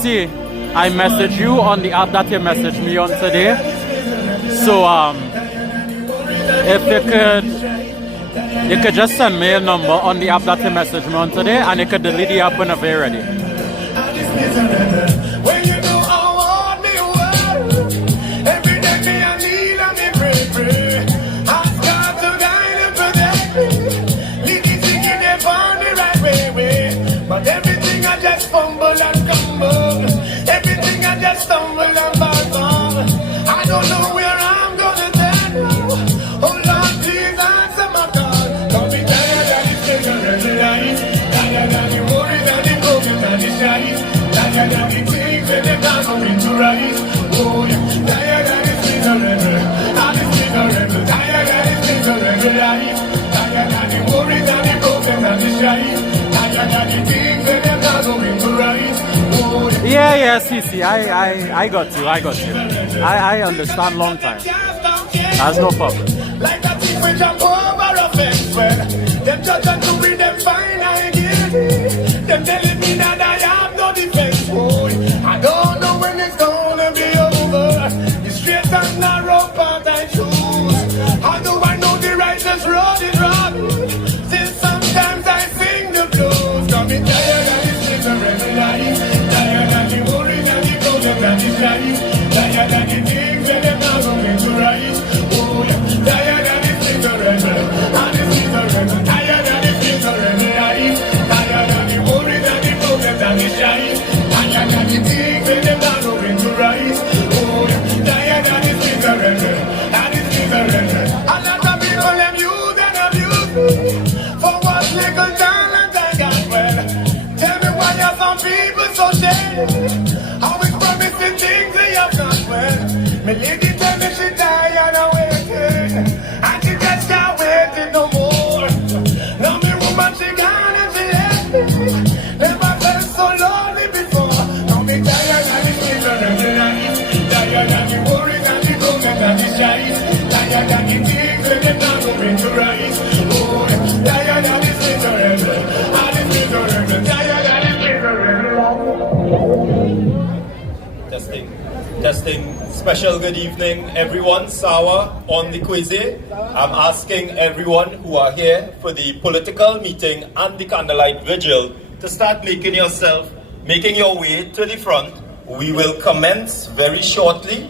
CC, I message you on the app that you messaged me on today. So if you could just send me a number on the app that you messaged me on today, and you could delete the app whenever you're ready. Yeah, CC, I got you. I understand long time. That's no problem. Like that thing we jump over a fence, well, them judge and to read them fine, I get it. Them telling me that I have no defense, boy. I don't know when it's gonna be over. The straight and narrow path I choose. How do I know the righteous road is wrong? Since sometimes I sing the blues. Got me tired of this miserable life. Tired of the worries and the problems and the strife. Tired of the things when they're not going to rise. Oh yeah, tired of this miserable. And this miserable. Tired of this miserable life. Tired of the worries and the problems and the strife. Tired of the things when they're not going to rise. Oh yeah, tired of this miserable. And this miserable. A lot of people them use and abuse me for what little talent I got. Well, tell me why are some people so shady? Always promising things they have not. Well, my lady tell me she tired of waiting, and she just can't wait no more. Now me woman she gone and she left me. Never felt so lonely before. Now me tired of the children and the life. Tired of the worries and the problems and the strife. Tired of the things when they're not going to rise. Oh, tired of this miserable, and this miserable. Tired of this miserable. Testing. Special good evening, everyone. Sawa on the Quizzy. I'm asking everyone who are here for the political meeting and the candlelight vigil to start making your way to the front. We will commence very shortly,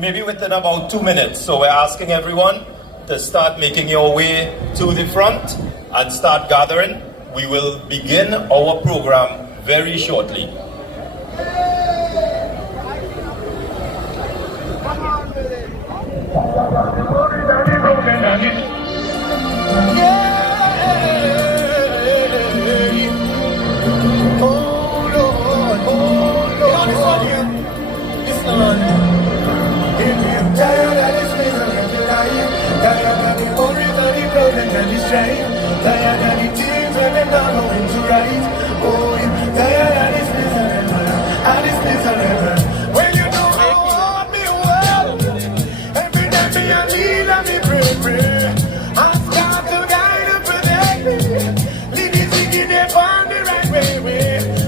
maybe within about 2 minutes. So we're asking everyone to start making your way to the front and start gathering. We will begin our program very shortly.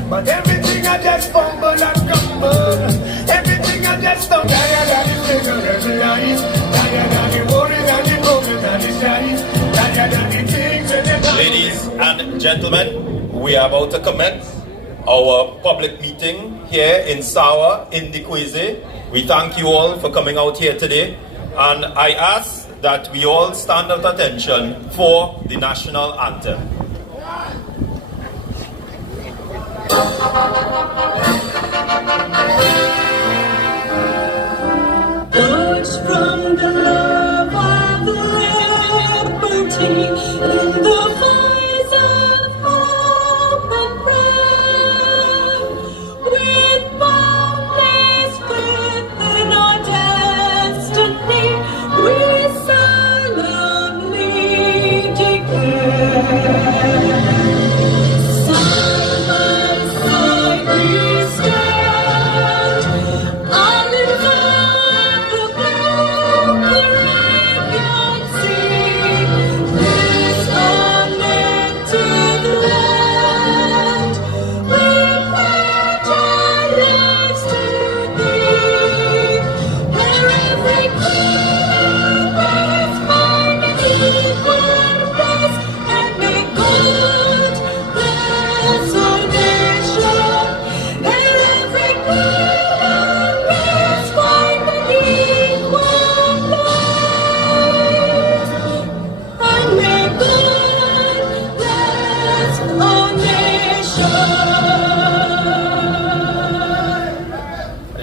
But everything I just fumble and crumble. Everything I just don't. Tired of this miserable life. Tired of the worries and the problems and the strife. Tired of the things and the... Ladies and gentlemen, we are about to commence our public meeting here in Sawa in the Quizzy. We thank you all for coming out here today, and I ask that we all stand at attention for the national anthem. Birds from the love of liberty in the voice of hope and prayer, with boundless faith in our destiny, we solemnly declare. Side by side we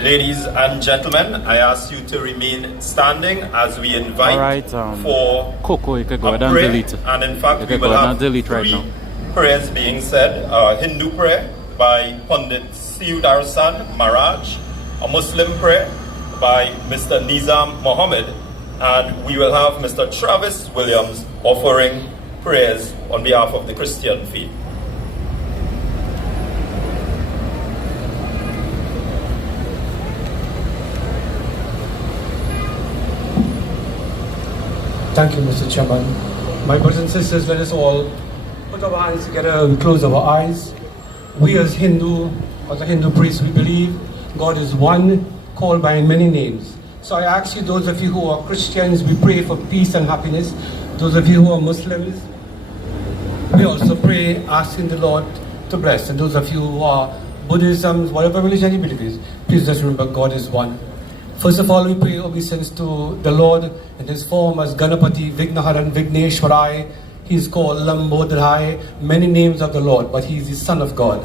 Ladies and gentlemen, I ask you to remain standing as we invite All right, for Coco, you can go a ahead and prayer. delete. And in fact, You we can go will ahead have and delete right three now. prayers being said. Hindu prayer by Pandit Siu Darasan Maharaj, a Muslim prayer by Mr. Nizam Mohammed, and we will have Mr. Travis Williams offering prayers on behalf of the Christian faith. Thank you, Mr. Chairman. My brothers and sisters, let us all put our hands together and close our eyes. We as a Hindu priest, we believe God is one, called by many names. So I ask you, those of you who are Christians, we pray for peace and happiness. Those of you who are Muslims, we also pray asking the Lord to bless. And those of you who are Buddhism, whatever religion you believe is, please just remember God is one. First of all, we pay obeisance to the Lord in his form as Ganapati, Vignaharan, Vigneshwarai. He is called Lambodhai, many names of the Lord, but he is the Son of God.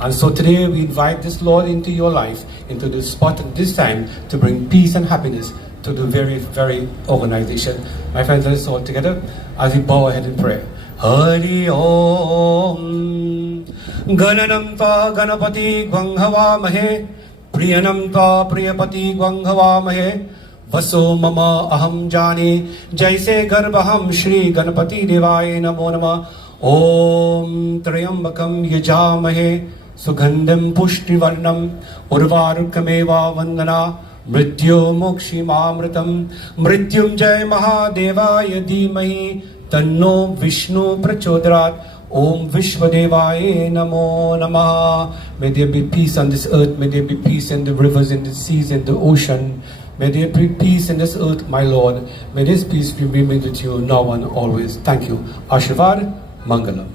And so today we invite this Lord into your life, into this spot at this time, to bring peace and happiness to the very, very organization. My friends, let us all together as we bow our head in prayer. Hari Om Gananam Ta Ganapati Gwanghavamahe Priyanam Ta Priyapati Gwanghavamahe Vaso Mama Aham Jani Jaise Garbaham Shri Ganapati Devaya Namo Nama Om Trayambakam Yajamahe Sugandham Pushtivarnam Urvarukameva Vandana Mrityo Mokshimamritam Mrityum Jai Mahadevaya Dhimahi Tanno Vishnu Prachodrat Om Vishwadevaya Namo Namaha. May there be peace on this earth, may there be peace in the rivers, in the seas, in the ocean. May there be peace in this earth, my Lord. May this peace be with you now and always. Thank you. Ashirvad Mangalam.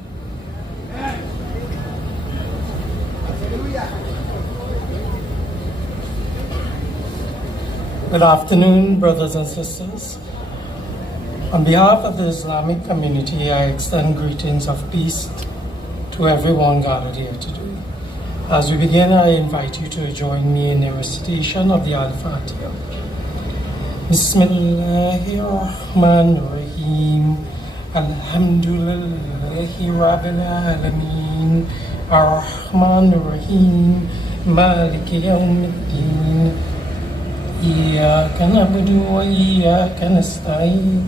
Good afternoon, brothers and sisters. On behalf of the Islamic community, I extend greetings of peace to everyone gathered here today. As we begin, I invite you to join me in the recitation of the Al-Fatiha. Bismillahirrahmanirrahim. Alhamdulillahi Rabbil Alameen. Ar-Rahmanir-Rahim. Maliki Yawmiddin. إياك نعبد وإياك نستعين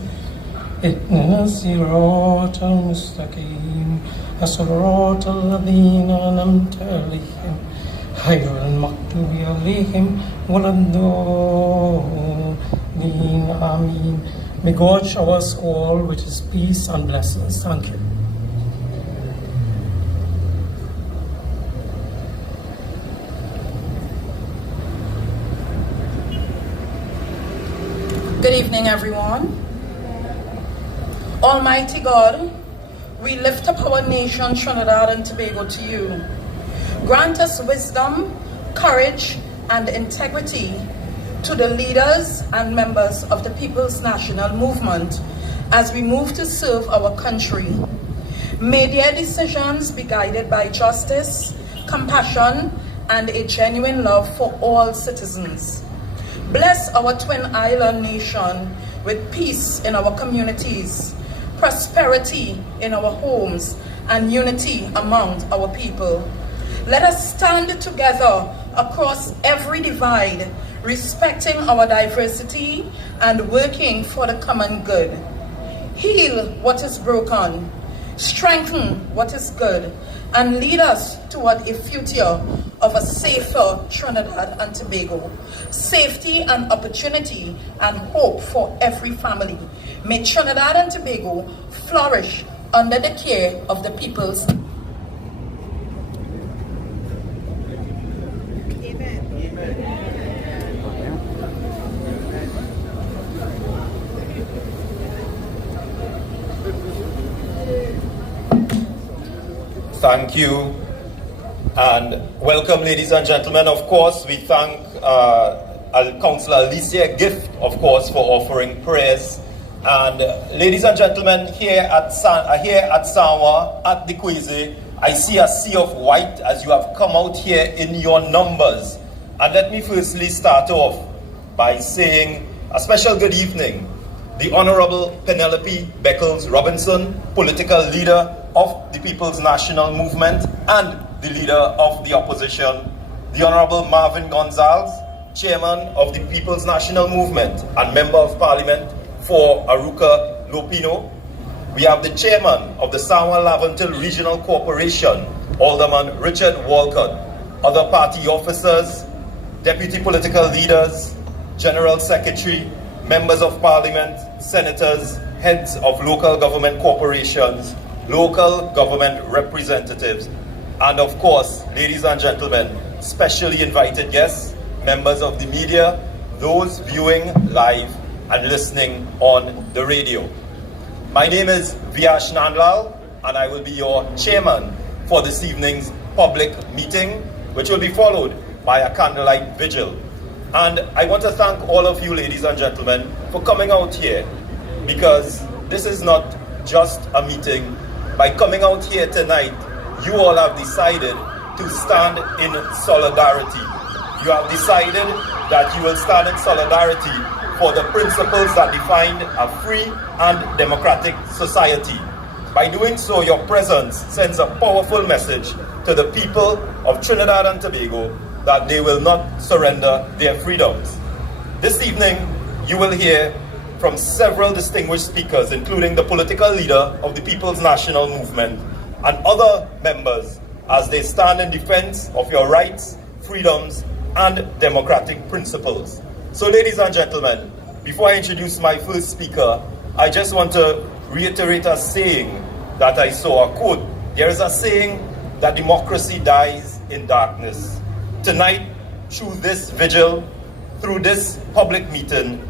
اهدنا الصراط المستقيم صراط الذين أنعمت عليهم غير المغضوب عليهم ولا الضالين آمين. May God shower us all with His peace and blessings. Thank you. Good evening, everyone. Almighty God, we lift up our nation, Trinidad and Tobago, to you. Grant us wisdom, courage, and integrity to the leaders and members of the People's National Movement as we move to serve our country. May their decisions be guided by justice, compassion, and a genuine love for all citizens. Bless our Twin Island nation with peace in our communities, prosperity in our homes, and unity among our people. Let us stand together across every divide, respecting our diversity and working for the common good. Heal what is broken, strengthen what is good, and lead us toward a future of a safer Trinidad and Tobago. Safety and opportunity and hope for every family. May Trinidad and Tobago flourish under the care of the peoples. Thank you and welcome, ladies and gentlemen. Of course, we thank Councillor Alicia Gift, of course, for offering prayers. And ladies and gentlemen, here at Sawa, at the Kweze, I see a sea of white as you have come out here in your numbers. And let me firstly start off by saying a special good evening. The Honorable Pennelope Beckles Robinson, political leader of the People's National Movement and the leader of the opposition. The Honorable Marvin Gonzalez, chairman of the People's National Movement and member of parliament for Aruca Lopino. We have the chairman of the Sawa Laventil Regional Corporation, Alderman Richard Walcott, other party officers, deputy political leaders, general secretary, members of parliament, senators, heads of local government corporations, local government representatives, and of course, ladies and gentlemen, specially invited guests, members of the media, those viewing live and listening on the radio. My name is Viash Nandlal, and I will be your chairman for this evening's public meeting, which will be followed by a candlelight vigil. And I want to thank all of you, ladies and gentlemen, for coming out here, because this is not just a meeting. By coming out here tonight, you all have decided to stand in solidarity. You have decided that you will stand in solidarity for the principles that define a free and democratic society. By doing so, your presence sends a powerful message to the people of Trinidad and Tobago that they will not surrender their freedoms. This evening, you will hear from several distinguished speakers, including the political leader of the People's National Movement and other members, as they stand in defense of your rights, freedoms, and democratic principles. So, ladies and gentlemen, before I introduce my first speaker, I just want to reiterate a saying that I saw, a quote. There is a saying that democracy dies in darkness. Tonight, through this vigil, through this public meeting,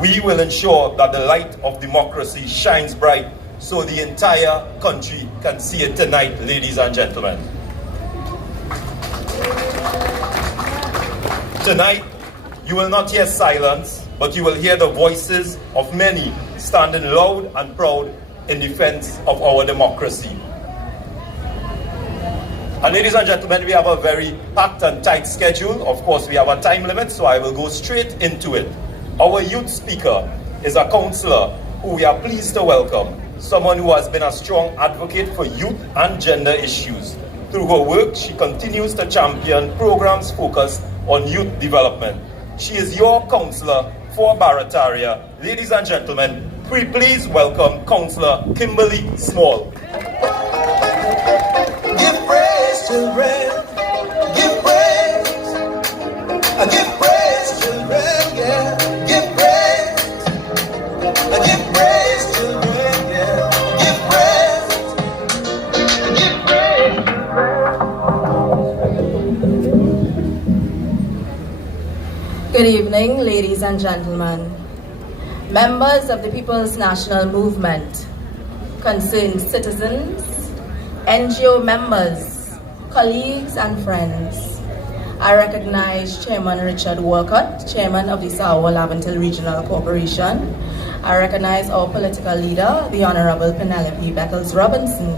we will ensure that the light of democracy shines bright so the entire country can see it tonight, ladies and gentlemen. Tonight, you will not hear silence, but you will hear the voices of many standing loud and proud in defense of our democracy. And ladies and gentlemen, we have a very packed and tight schedule. Of course, we have a time limit, so I will go straight into it. Our youth speaker is a counselor who we are pleased to welcome, someone who has been a strong advocate for youth and gender issues. Through her work, she continues to champion programs focused on youth development. She is your counselor for Barataria. Ladies and gentlemen, please welcome Councillor Kimberly Small. Give praise, children. Give praise. Give praise, children. Yeah. Give praise. Give praise, children. Yeah. Give praise. Give praise. Good evening, ladies and gentlemen. Members of the People's National Movement, concerned citizens, NGO members, colleagues and friends. I recognize Chairman Richard Walcott, Chairman of the Sawa Laventil Regional Corporation. I recognize our political leader, the Honorable Pennelope Beckles Robinson,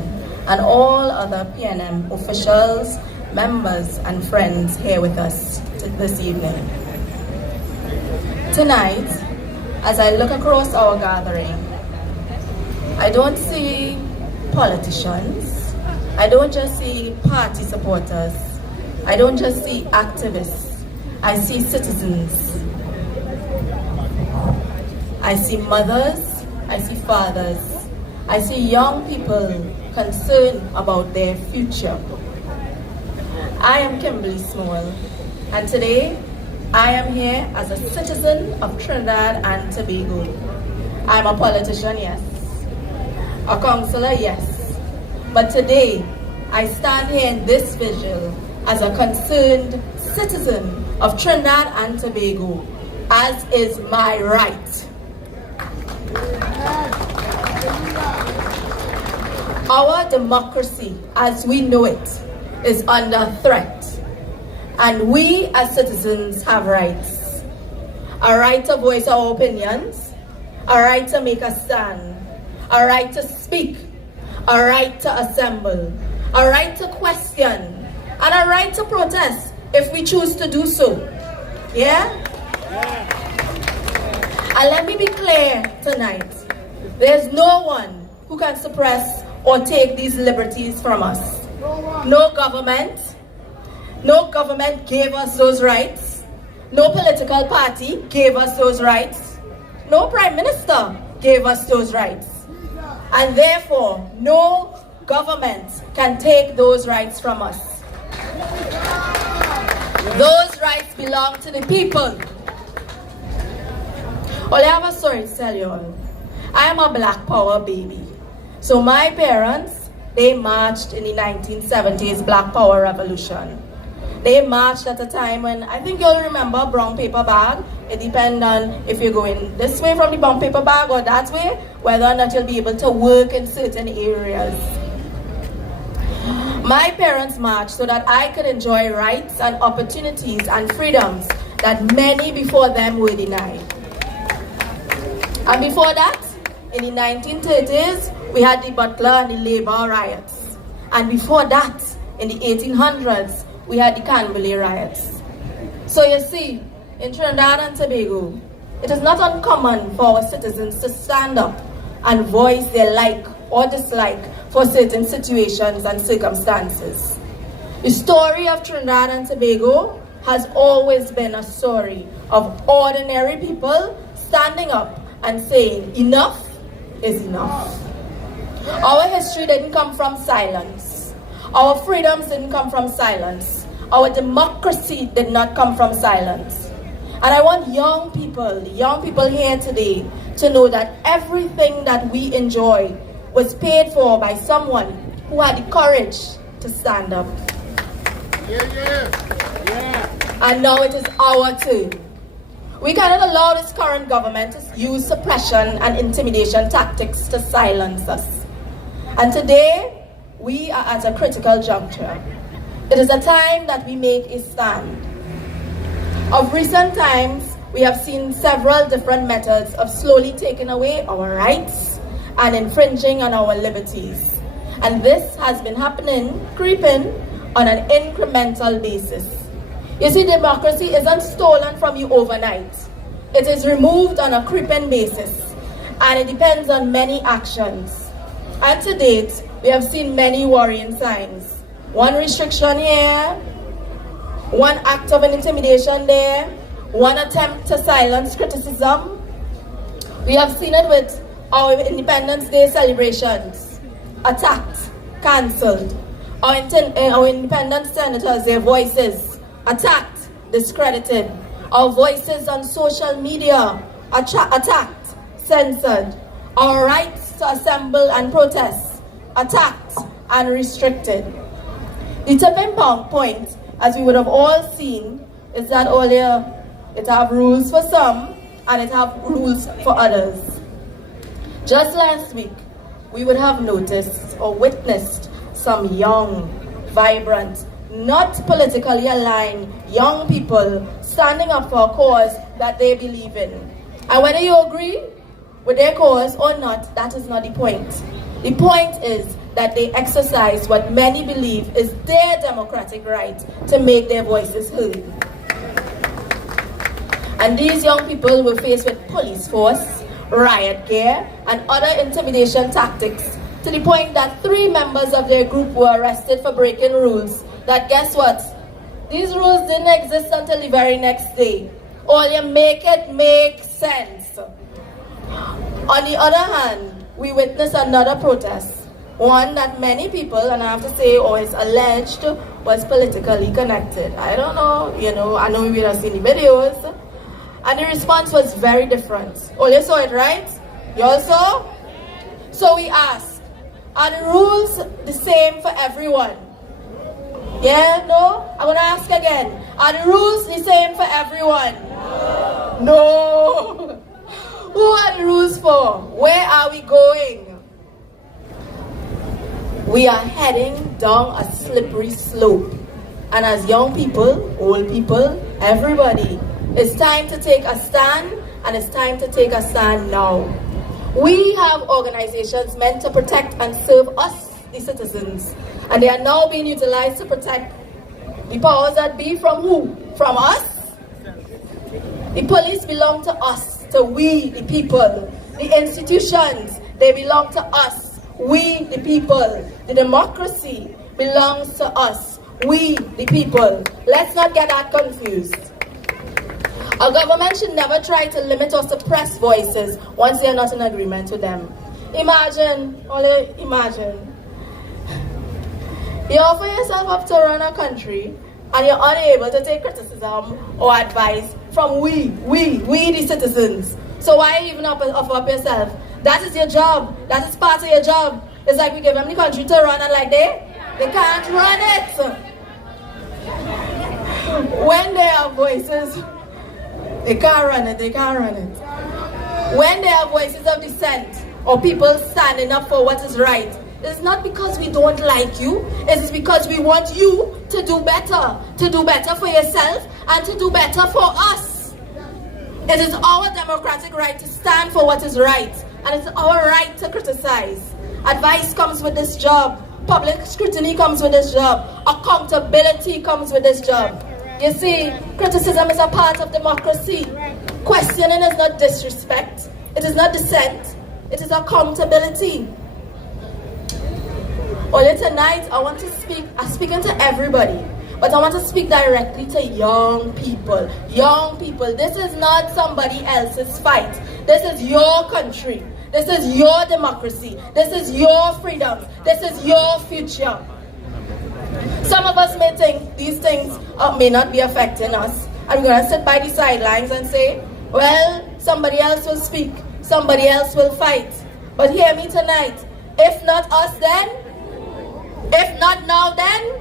and all other PNM officials, members and friends here with us this evening. Tonight, as I look across our gathering, I don't see politicians. I don't just see party supporters. I don't just see activists. I see citizens. I see mothers. I see fathers. I see young people concerned about their future. I am Kimberly Small, and today I am here as a citizen of Trinidad and Tobago. I'm a politician, yes. A councillor, yes. But today, I stand here in this vigil as a concerned citizen of Trinidad and Tobago, as is my right. Our democracy, as we know it, is under threat. And we as citizens have rights. A right to voice our opinions, a right to make a stand, a right to speak, a right to assemble, a right to question, and a right to protest if we choose to do so. Yeah? And let me be clear tonight. There's no one who can suppress or take these liberties from us. No government. No government gave us those rights. No political party gave us those rights. No prime minister gave us those rights. And therefore, no government can take those rights from us. Those rights belong to the people. Well, I have a story to tell you all. I am a Black Power baby. So my parents, they marched in the 1970s Black Power Revolution. They marched at a time when, I think you'll remember, brown paper bag. It depends on if you're going this way from the brown paper bag or that way, whether or not you'll be able to work in certain areas. My parents marched so that I could enjoy rights and opportunities and freedoms that many before them were denied. And before that, in the 1930s, we had the Butler and the Labour riots. And before that, in the 1800s, we had the Canberra riots. So you see, in Trinidad and Tobago, it is not uncommon for our citizens to stand up and voice their like or dislike for certain situations and circumstances. The story of Trinidad and Tobago has always been a story of ordinary people standing up and saying, enough is enough. Our history didn't come from silence. Our freedoms didn't come from silence. Our democracy did not come from silence. And I want young people here today to know that everything that we enjoy was paid for by someone who had the courage to stand up. And now it is our turn. We cannot allow this current government to use suppression and intimidation tactics to silence us. And today, we are at a critical juncture. It is a time that we make a stand. Of recent times, we have seen several different methods of slowly taking away our rights and infringing on our liberties. And this has been happening, creeping, on an incremental basis. You see, democracy isn't stolen from you overnight. It is removed on a creeping basis, and it depends on many actions. And to date, we have seen many worrying signs. One restriction here, one act of an intimidation there, one attempt to silence criticism. We have seen it with our Independence Day celebrations, attacked, cancelled. Our independent senators, their voices, attacked, discredited. Our voices on social media, attacked, censored. Our rights to assemble and protest, attacked and restricted. The tipping point, as we would have all seen, is that earlier it have rules for some and it have rules for others. Just last week, we would have noticed or witnessed some young, vibrant, not politically aligned young people standing up for a cause that they believe in. And whether you agree with their cause or not, that is not the point. The point is that they exercise what many believe is their democratic right to make their voices heard. And these young people were faced with police force, riot gear, and other intimidation tactics, to the point that 3 members of their group were arrested for breaking rules. That guess what? These rules didn't exist until the very next day. All you make it make sense. On the other hand, we witnessed another protest, one that many people, and I have to say, or is alleged, was politically connected. I don't know, I know we have seen the videos, and the response was very different. Oh, you saw it, right? You all saw? So we ask, are the rules the same for everyone? Yeah, no? I'm gonna ask again. Are the rules the same for everyone? No. Who are the rules for? Where are we going? We are heading down a slippery slope. And as young people, old people, everybody, it's time to take a stand, and it's time to take a stand now. We have organizations meant to protect and serve us, the citizens, and they are now being utilized to protect The powers that be from who? From us? The police belong to us, to we, the people. The institutions, they belong to us, we, the people. The democracy belongs to us, we, the people. Let's not get that confused. Our government should never try to limit or suppress voices once they are not in agreement with them. Imagine, only imagine, you offer yourself up to run a country and you're unable to take criticism or advice from we the citizens. So why even offer up yourself? That is your job. That is part of your job. It's like we give them the country to run and like they can't run it. When they have voices, they can't run it, they can't run it. When they have voices of dissent or people standing up for what is right, it's not because we don't like you, it is because we want you to do better for yourself and to do better for us. It is our democratic right to stand for what is right, and it's our right to criticize. Advice comes with this job, public scrutiny comes with this job, accountability comes with this job. You see, criticism is a part of democracy. Questioning is not disrespect, it is not dissent, it is accountability. Only tonight, I want to speak, I'm speaking to everybody, but I want to speak directly to young people. Young people, this is not somebody else's fight. This is your country. This is your democracy. This is your freedom. This is your future. Some of us may think these things may not be affecting us. And we're going to sit by the sidelines and say, well, somebody else will speak. Somebody else will fight. But hear me tonight. If not us, then? If not now, then?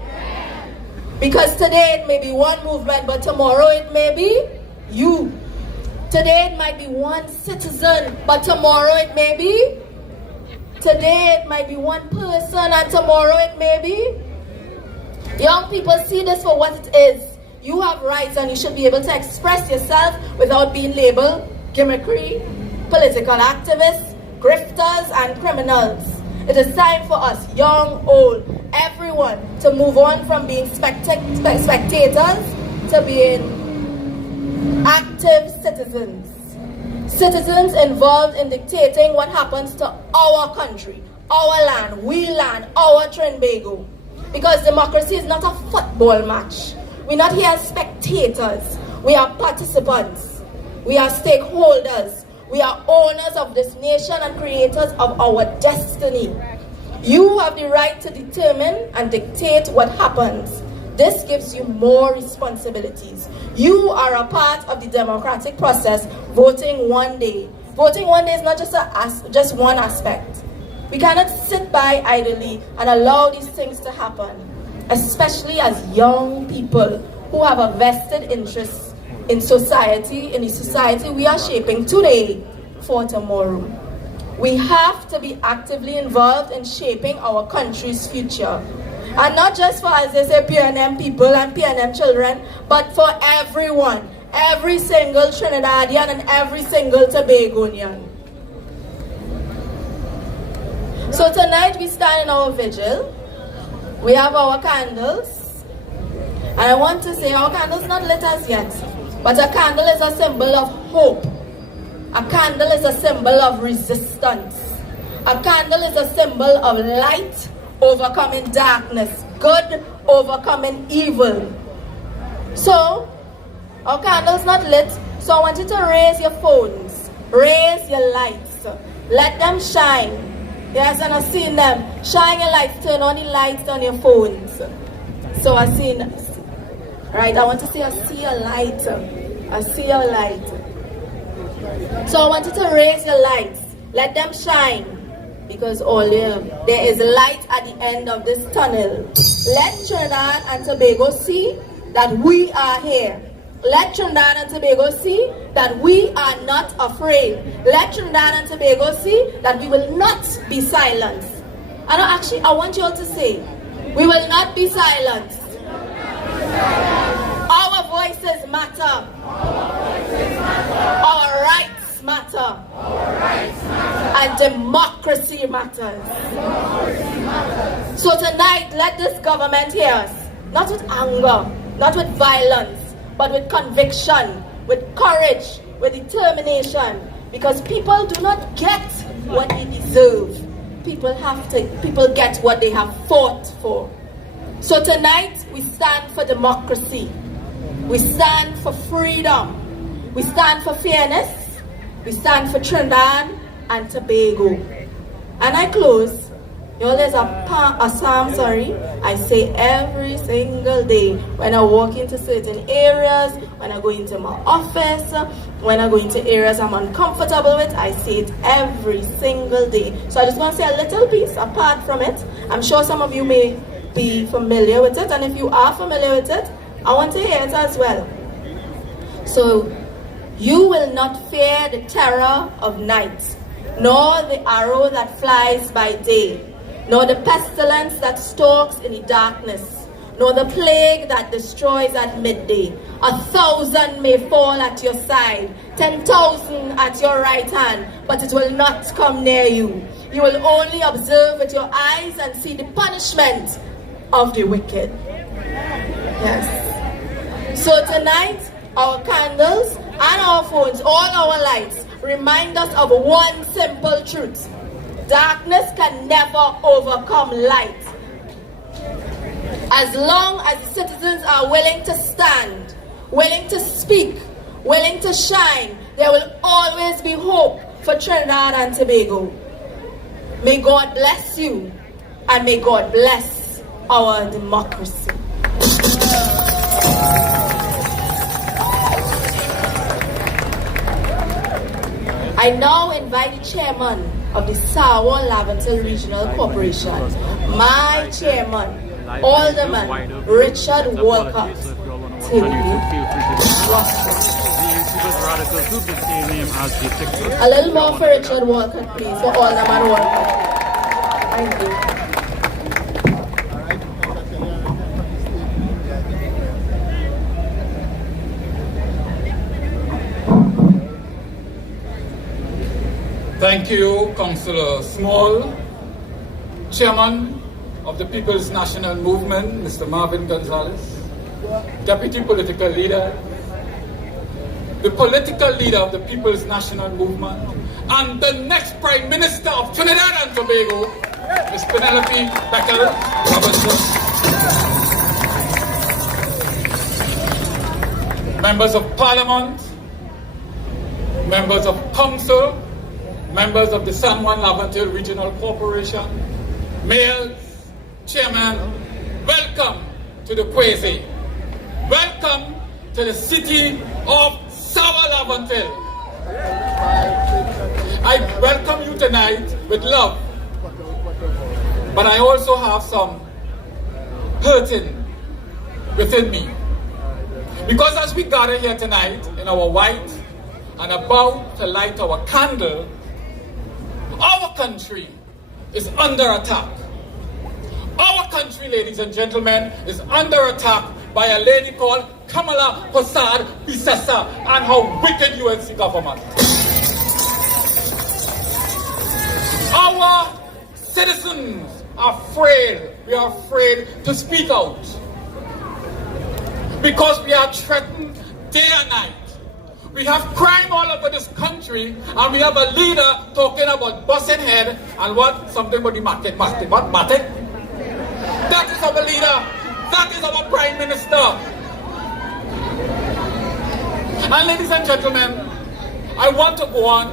Because today it may be one movement, but tomorrow it may be you. Today it might be one citizen, but tomorrow it may be. Today it might be one person, and tomorrow it may be. Young people, see this for what it is. You have rights and you should be able to express yourself without being labeled gimmickry, political activists, grifters, and criminals. It is time for us, young, old, everyone, to move on from being spectators to being active citizens. Citizens involved in dictating what happens to our country, our land, our Trinbago. Because democracy is not a football match. We're not here as spectators. We are participants. We are stakeholders. We are owners of this nation and creators of our destiny. You have the right to determine and dictate what happens. This gives you more responsibilities. You are a part of the democratic process, voting one day. Voting one day is not just one aspect. We cannot sit by idly and allow these things to happen, especially as young people who have a vested interest in society, in the society we are shaping today for tomorrow. We have to be actively involved in shaping our country's future. And not just for, as they say, PNM people and PNM children, but for everyone, every single Trinidadian and every single Tobagonian. So tonight we stand in our vigil. We have our candles. And I want to say our candles not lit as yet. But a candle is a symbol of hope. A candle is a symbol of resistance. A candle is a symbol of light overcoming darkness, good overcoming evil. So, our candle's not lit, so I want you to raise your phones, raise your lights, let them shine. Yes, and I've seen them. Shine your lights, turn on the lights on your phones. So I've seen, right, I want to say I see a light. I see a light. So I want you to raise your lights. Let them shine. Because there is light at the end of this tunnel. Let Trinidad and Tobago see that we are here. Let Trinidad and Tobago see that we are not afraid. Let Trinidad and Tobago see that we will not be silenced. And actually, I want you all to say, we will not be silenced. Our voices matter. Our rights matter. And democracy matters. So tonight, let this government hear us. Not with anger, not with violence, but with conviction, with courage, with determination, because people do not get what they deserve. People get what they have fought for. So tonight, we stand for democracy. We stand for freedom. We stand for fairness. We stand for Trinidad and Tobago. And I close. There's a psalm, I say every single day when I walk into certain areas, when I go into my office, when I go into areas I'm uncomfortable with, I say it every single day. So I just want to say a little piece apart from it. I'm sure some of you may be familiar with it, and if you are familiar with it, I want to hear it as well. So, you will not fear the terror of night, nor the arrow that flies by day, nor the pestilence that stalks in the darkness, nor the plague that destroys at midday. 1,000 may fall at your side, 10,000 at your right hand, but it will not come near you. You will only observe with your eyes and see the punishment of the wicked. Yes. So tonight, our candles and our phones, all our lights, remind us of one simple truth. Darkness can never overcome light. As long as the citizens are willing to stand, willing to speak, willing to shine, there will always be hope for Trinidad and Tobago. May God bless you, and may God bless our democracy. I now invite the chairman of the Sawa Laventil Regional Corporation, my chairman, Alderman Richard Walcott, to a little more for Richard Walcott, please, for Alderman Walcott. Thank you. Thank you, Councillor Small. Chairman of the People's National Movement, Mr. Marvin Gonzalez. Deputy Political Leader. The political leader of the People's National Movement. And the next Prime Minister of Trinidad and Tobago, Ms. Pennelope Beckles. Members of Parliament. Members of Council. Members of the San Juan Laventil Regional Corporation, mayors, chairman, welcome to the Quasi. Welcome to the city of Sawa Laventil. I welcome you tonight with love, but I also have some hurting within me. Because as we gather here tonight in our white and about to light our candle, our country is under attack. Our country, ladies and gentlemen, is under attack by a lady called Kamala Prasad Bisesa and her wicked UNC government. Our citizens are afraid. We are afraid to speak out because we are threatened day and night. We have crime all over this country, and we have a leader talking about busting head and what? Something about the market. What? Market? That is our leader. That is our Prime Minister. And ladies and gentlemen, I want to go on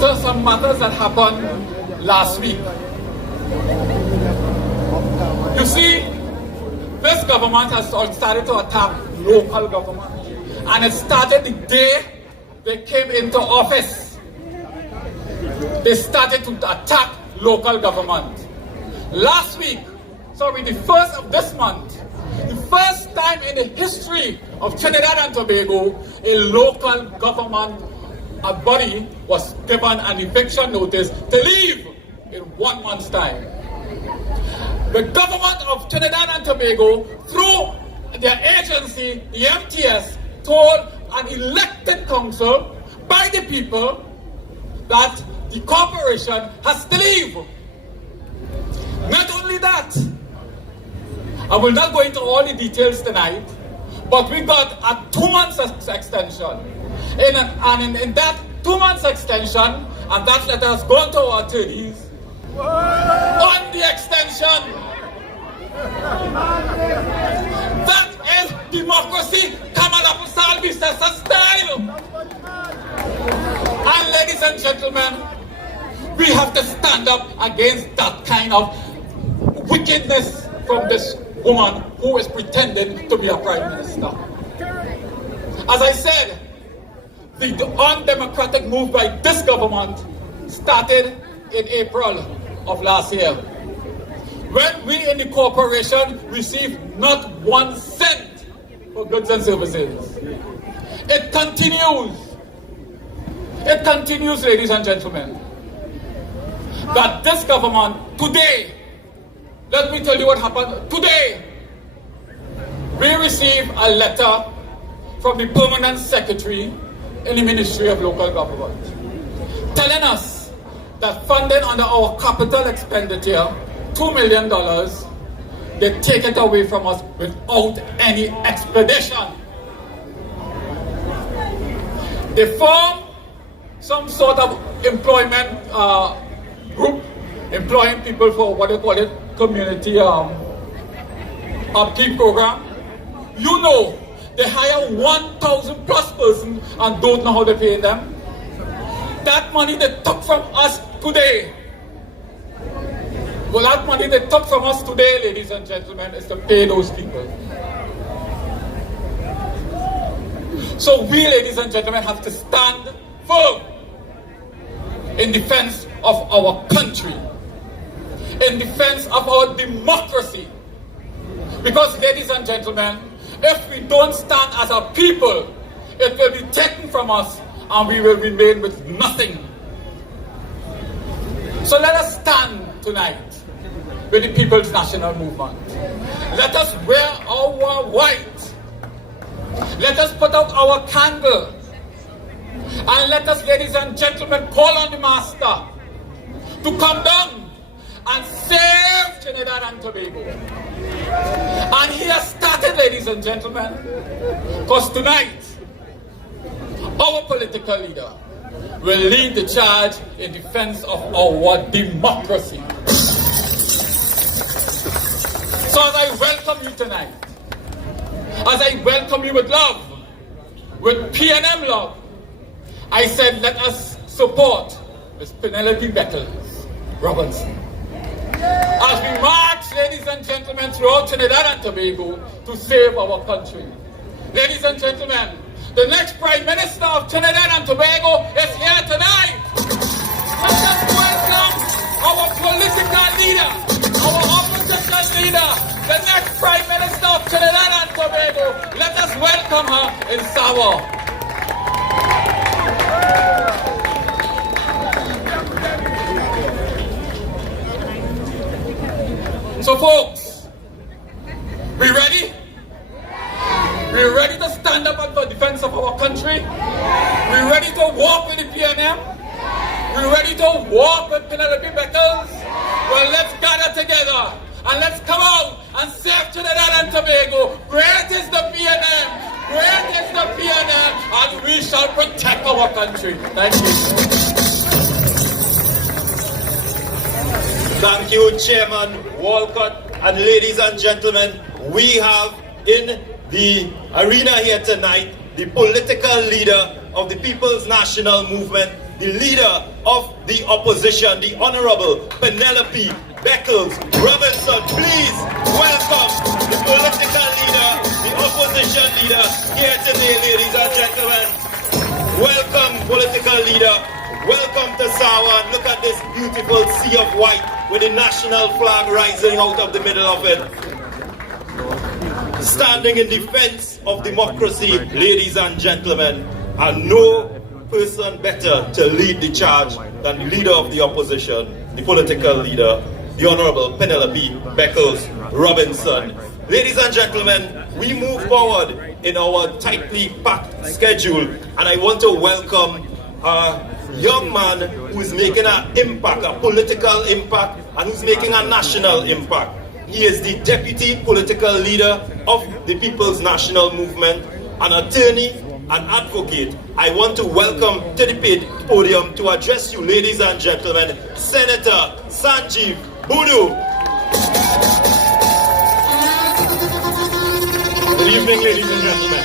to some matters that happened last week. You see, this government has started to attack local government. And it started the day they came into office. They started to attack local government. Last week, the 1st of this month, the first time in the history of Trinidad and Tobago, a local government body was given an eviction notice to leave in 1 month's time. The government of Trinidad and Tobago, through their agency, the MTS, told an elected council by the people that the corporation has to leave. Not only that, I will not go into all the details tonight, but we got a 2 months extension. In that 2 months extension, and that letter has gone to our attorneys, on the extension, that is democracy, Kamala Salvi style. And ladies and gentlemen, we have to stand up against that kind of wickedness from this woman who is pretending to be a prime minister. As I said, the undemocratic move by this government started in April of last year, when we in the corporation received not 1 cent for goods and services. It continues. It continues, ladies and gentlemen, that this government today, let me tell you what happened today. We received a letter from the permanent secretary in the Ministry of Local Government telling us that funding under our capital expenditure, $2 million, they take it away from us without any explanation. They form some sort of employment group, employing people for what they call it, community upkeep program. You know, they hire 1,000 plus persons and don't know how to pay them. That money they took from us today. Well, that money they took from us today, ladies and gentlemen, is to pay those people. So we, ladies and gentlemen, have to stand firm in defense of our country, in defense of our democracy. Because, ladies and gentlemen, if we don't stand as a people, it will be taken from us and we will remain with nothing. So let us stand tonight with the People's National Movement. Let us wear our white. Let us put out our candle. And let us, ladies and gentlemen, call on the Master to come down and save Trinidad and Tobago. And he has started, ladies and gentlemen, because tonight, our political leader will lead the charge in defense of our democracy. So as I welcome you tonight, as I welcome you with love, with P&M love, I said let us support Ms. Pennelope Beckles Robinson as we march, ladies and gentlemen, throughout Trinidad and Tobago to save our country. Ladies and gentlemen, the next Prime Minister of Trinidad and Tobago is here tonight. Let us welcome our political leader, our opposition leader, the next Prime Minister of Trinidad and Tobago. Let us welcome her in Sawa. So folks, we ready? We're ready to stand up for defense of our country. We're ready to walk with the PNM. We're ready to walk with Pennelope Beckles. Well, let's gather together and let's come out and save Trinidad and Tobago. Great is the PNM. Great is the PNM, and we shall protect our country. Thank you. Thank you, Chairman Walcott. And ladies and gentlemen, we have in the arena here tonight the political leader of the People's National Movement, the leader of the opposition, the Honorable Pennelope Beckles Robinson. Please welcome the political leader, the opposition leader here today, ladies and gentlemen. Welcome, political leader. Welcome to Sawa. Look at this beautiful sea of white with the national flag rising out of the middle of it. Standing in defense of democracy, ladies and gentlemen, and no person better to lead the charge than the leader of the opposition, the political leader, the Honorable Pennelope Beckles Robinson. Ladies and gentlemen, we move forward in our tightly packed schedule, and I want to welcome a young man who is making an impact, a political impact, and who's making a national impact. He is the deputy political leader of the People's National Movement, an attorney, an advocate. I want to welcome to the podium to address you, ladies and gentlemen, Senator Sanjeev Boodoo. Good evening, ladies and gentlemen.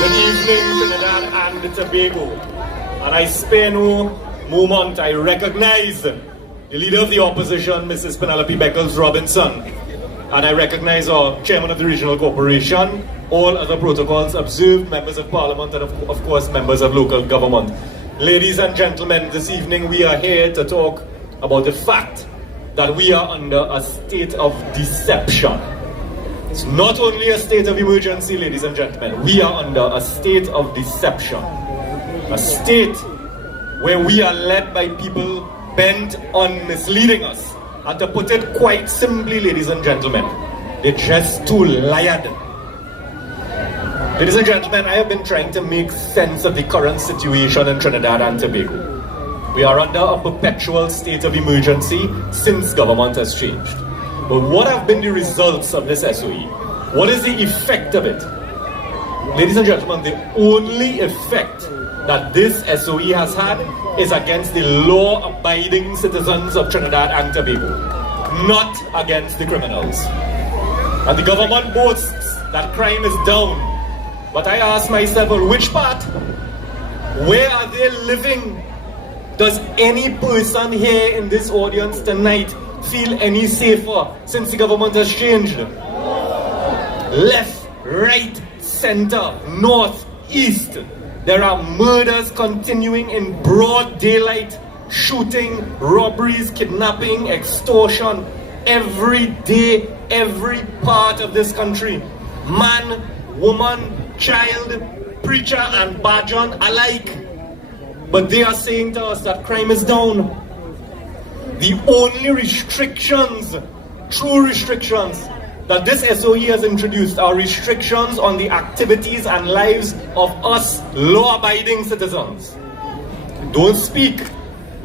Good evening, Trinidad and Tobago. And I spare no moment, I recognize the leader of the opposition, Mrs. Pennelope Beckles Robinson. And I recognize our chairman of the regional corporation, all other protocols observed, members of parliament, and of course members of local government. Ladies and gentlemen, this evening we are here to talk about the fact that we are under a state of deception. It's not only a state of emergency, ladies and gentlemen, we are under a state of deception. A state where we are led by people bent on misleading us. And to put it quite simply, ladies and gentlemen, they're just too lied. Ladies and gentlemen, I have been trying to make sense of the current situation in Trinidad and Tobago. We are under a perpetual state of emergency since government has changed. But what have been the results of this SOE? What is the effect of it? Ladies and gentlemen, the only effect that this SOE has had is against the law-abiding citizens of Trinidad and Tobago, not against the criminals. And the government boasts that crime is down. But I ask myself, well, which part? Where are they living? Does any person here in this audience tonight feel any safer since the government has changed? Left, right, center, north, east. There are murders continuing in broad daylight, shooting, robberies, kidnapping, extortion, every day, every part of this country. Man, woman, child, preacher and Bajan alike. But they are saying to us that crime is down. The only restrictions, true restrictions, that this SOE has introduced are restrictions on the activities and lives of us law-abiding citizens. Don't speak,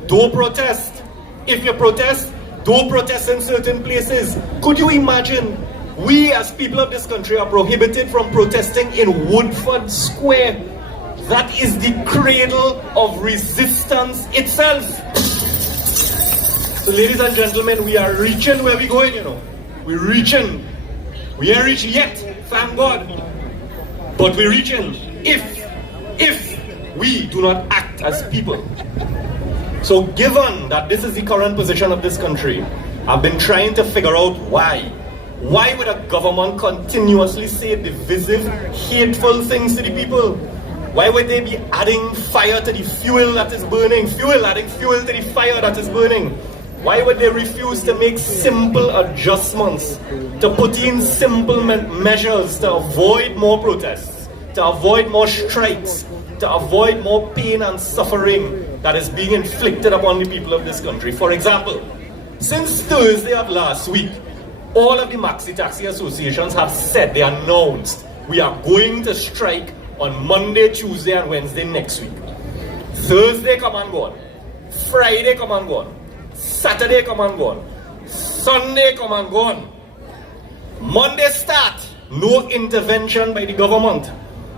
don't protest. If you protest, don't protest in certain places. Could you imagine? We as people of this country are prohibited from protesting in Woodford Square. That is the cradle of resistance itself. So ladies and gentlemen, we are reaching where we're going, you know. We're reaching. We ain't reached yet, thank God. But we're reaching if we do not act as people. So given that this is the current position of this country, I've been trying to figure out why. Why would a government continuously say divisive, hateful things to the people? Why would they be adding fire to the fuel that is burning? Adding fuel to the fire that is burning? Why would they refuse to make simple adjustments, to put in simple measures to avoid more protests, to avoid more strikes, to avoid more pain and suffering that is being inflicted upon the people of this country? For example, since Thursday of last week, all of the maxi taxi associations have said, they announced, we are going to strike on Monday, Tuesday and Wednesday next week. Thursday come and gone. Friday come and gone. Saturday come and gone. Sunday come and gone. Monday start. No intervention by the government.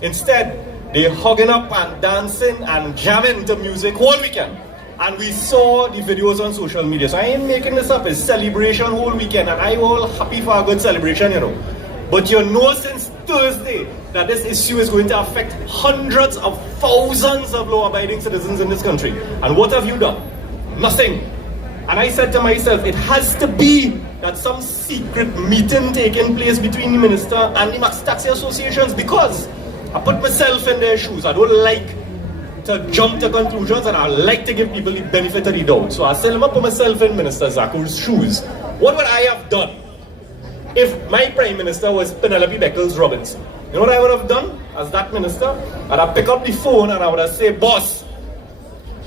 Instead, they hugging up and dancing and jamming to music whole weekend. And we saw the videos on social media. So I ain't making this up. It's celebration whole weekend. And I'm all happy for a good celebration, you know. But you know since Thursday that this issue is going to affect hundreds of thousands of law-abiding citizens in this country. And what have you done? Nothing. And I said to myself, it has to be that some secret meeting taking place between the minister and the maxi taxi associations, because I put myself in their shoes. I don't like to jump to conclusions, and I like to give people the benefit of the doubt. So I said, I'm put myself in Minister Zaku's shoes. What would I have done if my Prime Minister was Pennelope Beckles Robinson? You know what I would have done as that minister? I'd have picked up the phone and I would have said, boss,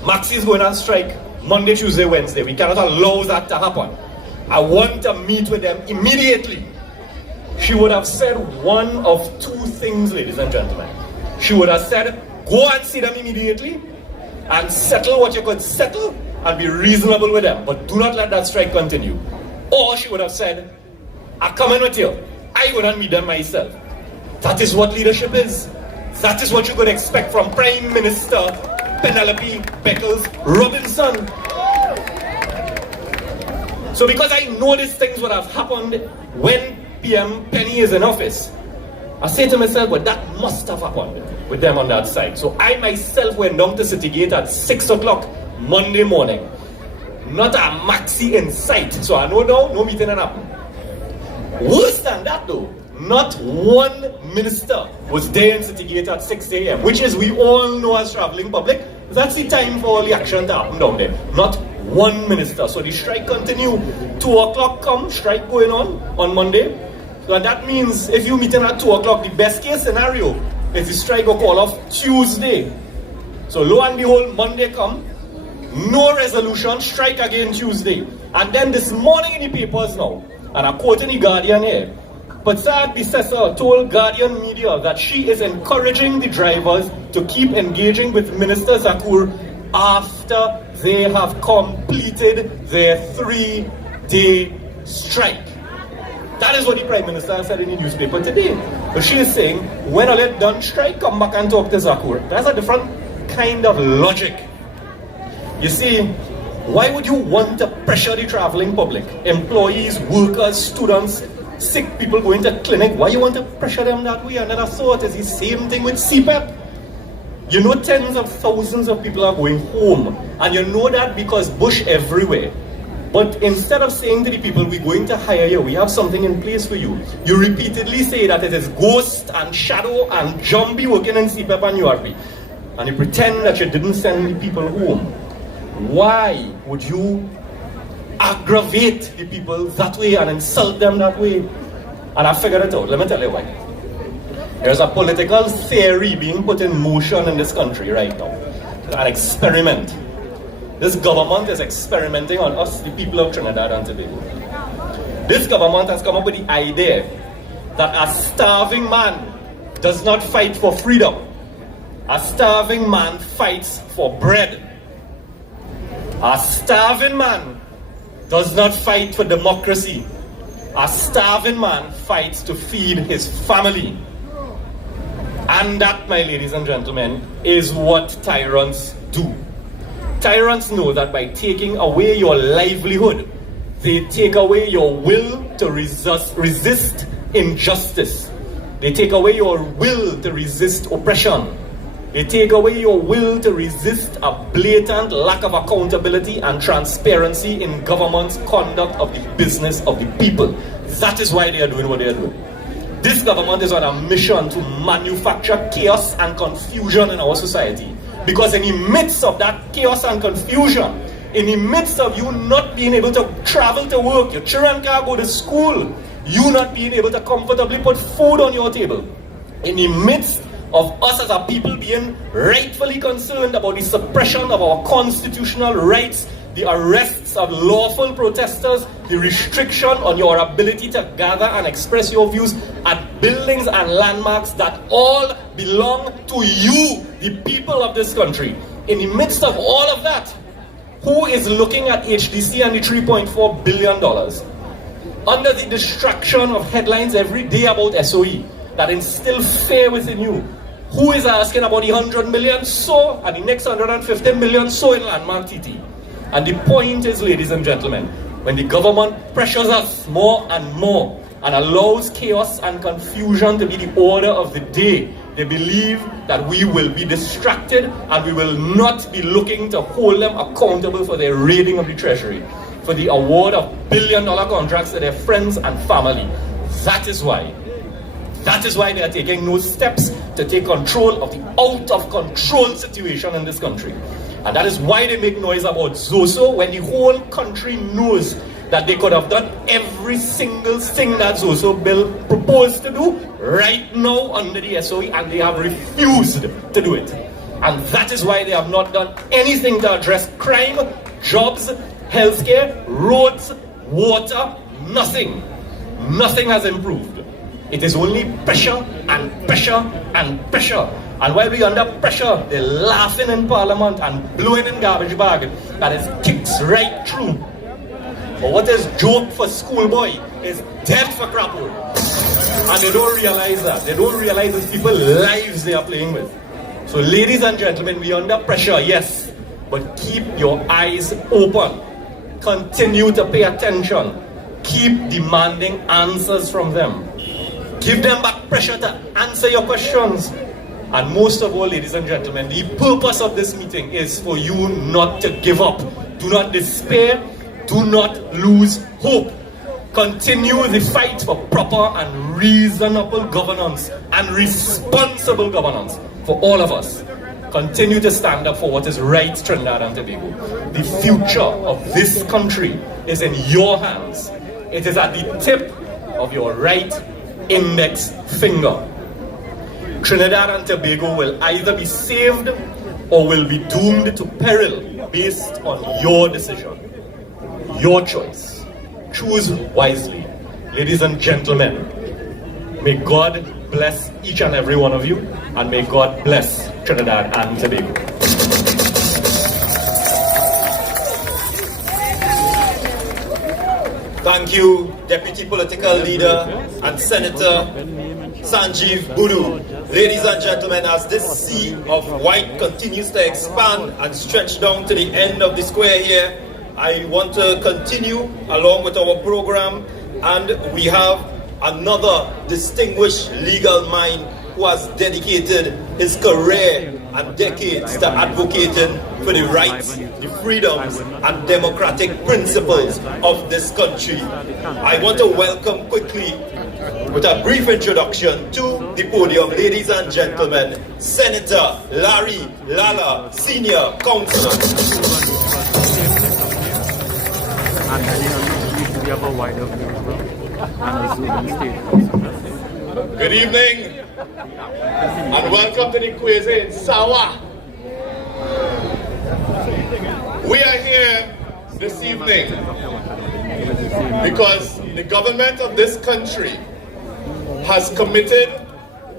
Maxi is going on strike Monday, Tuesday, Wednesday. We cannot allow that to happen. I want to meet with them immediately. She would have said one of two things, ladies and gentlemen. She would have said, go and see them immediately and settle what you could settle and be reasonable with them, but do not let that strike continue. Or she would have said, are coming with you. I go and meet them myself. That is what leadership is. That is what you could expect from Prime Minister Pennelope Beckles Robinson. So because I know these things would have happened when PM Penny is in office, I say to myself, well, that must have happened with them on that side. So I myself went down to City Gate at 6 o'clock Monday morning. Not a maxi in sight. So I know now, no meeting and happen. Worse than that though, not one minister was there in City Gate at 6 a.m., which is, we all know as traveling public, that's the time for all the action to happen down there. Not one minister. So the strike continue. 2 o'clock come, strike going on Monday. So that means if you meeting at 2 o'clock, the best case scenario is the strike will call off Tuesday. So lo and behold, Monday come, no resolution, strike again Tuesday. And then this morning in the papers now, and I'm quoting the Guardian here, Patsad Bissessar told Guardian Media that she is encouraging the drivers to keep engaging with Minister Zakur after they have completed their 3-day strike. That is what the Prime Minister said in the newspaper today. But she is saying, when all it done strike, come back and talk to Zakur. That's a different kind of logic. You see, why would you want to pressure the traveling public? Employees, workers, students, sick people going to clinic. Why you want to pressure them that way? And then I thought it's the same thing with CPAP. You know tens of thousands of people are going home. And you know that because bush everywhere. But instead of saying to the people, we're going to hire you, we have something in place for you, you repeatedly say that it is ghost and shadow and zombie working in CPAP and URP. And you pretend that you didn't send the people home. Why would you aggravate the people that way and insult them that way? And I figured it out. Let me tell you why. There's a political theory being put in motion in this country right now. An experiment. This government is experimenting on us, the people of Trinidad and Tobago. This government has come up with the idea that a starving man does not fight for freedom. A starving man fights for bread. A starving man does not fight for democracy. A starving man fights to feed his family. And that, my ladies and gentlemen, is what tyrants do. Tyrants know that by taking away your livelihood, they take away your will to resist injustice. They take away your will to resist oppression. They take away your will to resist a blatant lack of accountability and transparency in government's conduct of the business of the people. That is why they are doing what they are doing. This government is on a mission to manufacture chaos and confusion in our society. Because in the midst of that chaos and confusion, in the midst of you not being able to travel to work, your children can't go to school, you not being able to comfortably put food on your table, in the midst of us as a people being rightfully concerned about the suppression of our constitutional rights, the arrests of lawful protesters, the restriction on your ability to gather and express your views at buildings and landmarks that all belong to you, the people of this country. In the midst of all of that, who is looking at HDC and the $3.4 billion? Under the distraction of headlines every day about SOE that instill fear within you, who is asking about the 100 million so and the next 150 million so in landmark TT? And the point is, ladies and gentlemen, when the government pressures us more and more and allows chaos and confusion to be the order of the day, they believe that we will be distracted and we will not be looking to hold them accountable for their raiding of the treasury, for the award of billion-dollar contracts to their friends and family. That is why they are taking no steps to take control of the out-of-control situation in this country. And that is why they make noise about Zoso when the whole country knows that they could have done every single thing that Zoso bill proposed to do right now under the SOE, and they have refused to do it. And that is why they have not done anything to address crime, jobs, healthcare, roads, water, nothing. Nothing has improved. It is only pressure and pressure and pressure. And while we're under pressure, they're laughing in Parliament and blowing in garbage bag that is kicks right through. But what is joke for schoolboy is dead for Crapo. And they don't realize that. They don't realize it's people's lives they are playing with. So ladies and gentlemen, we are under pressure, yes, but keep your eyes open. Continue to pay attention. Keep demanding answers from them. Give them back pressure to answer your questions. And most of all, ladies and gentlemen, the purpose of this meeting is for you not to give up. Do not despair. Do not lose hope. Continue the fight for proper and reasonable governance and responsible governance for all of us. Continue to stand up for what is right, Trinidad and Tobago. The future of this country is in your hands. It is at the tip of your right index finger. Trinidad and Tobago will either be saved or will be doomed to peril based on your decision. Your choice. Choose wisely. Ladies and gentlemen, may God bless each and every one of you, and may God bless Trinidad and Tobago. Thank you, Deputy Political Leader and Senator Sanjeev Budu. Ladies and gentlemen, as this sea of white continues to expand and stretch down to the end of the square here, I want to continue along with our program, and we have another distinguished legal mind who has dedicated his career and decades to advocating for the rights, the freedoms, and democratic principles of this country. I want to welcome quickly, with a brief introduction to the podium, ladies and gentlemen, Senator Larry Lala, Senior Counsel. And then we have a wider view and a Zoom state. Good evening and welcome to the Kweze in Sawa. We are here this evening because the government of this country has committed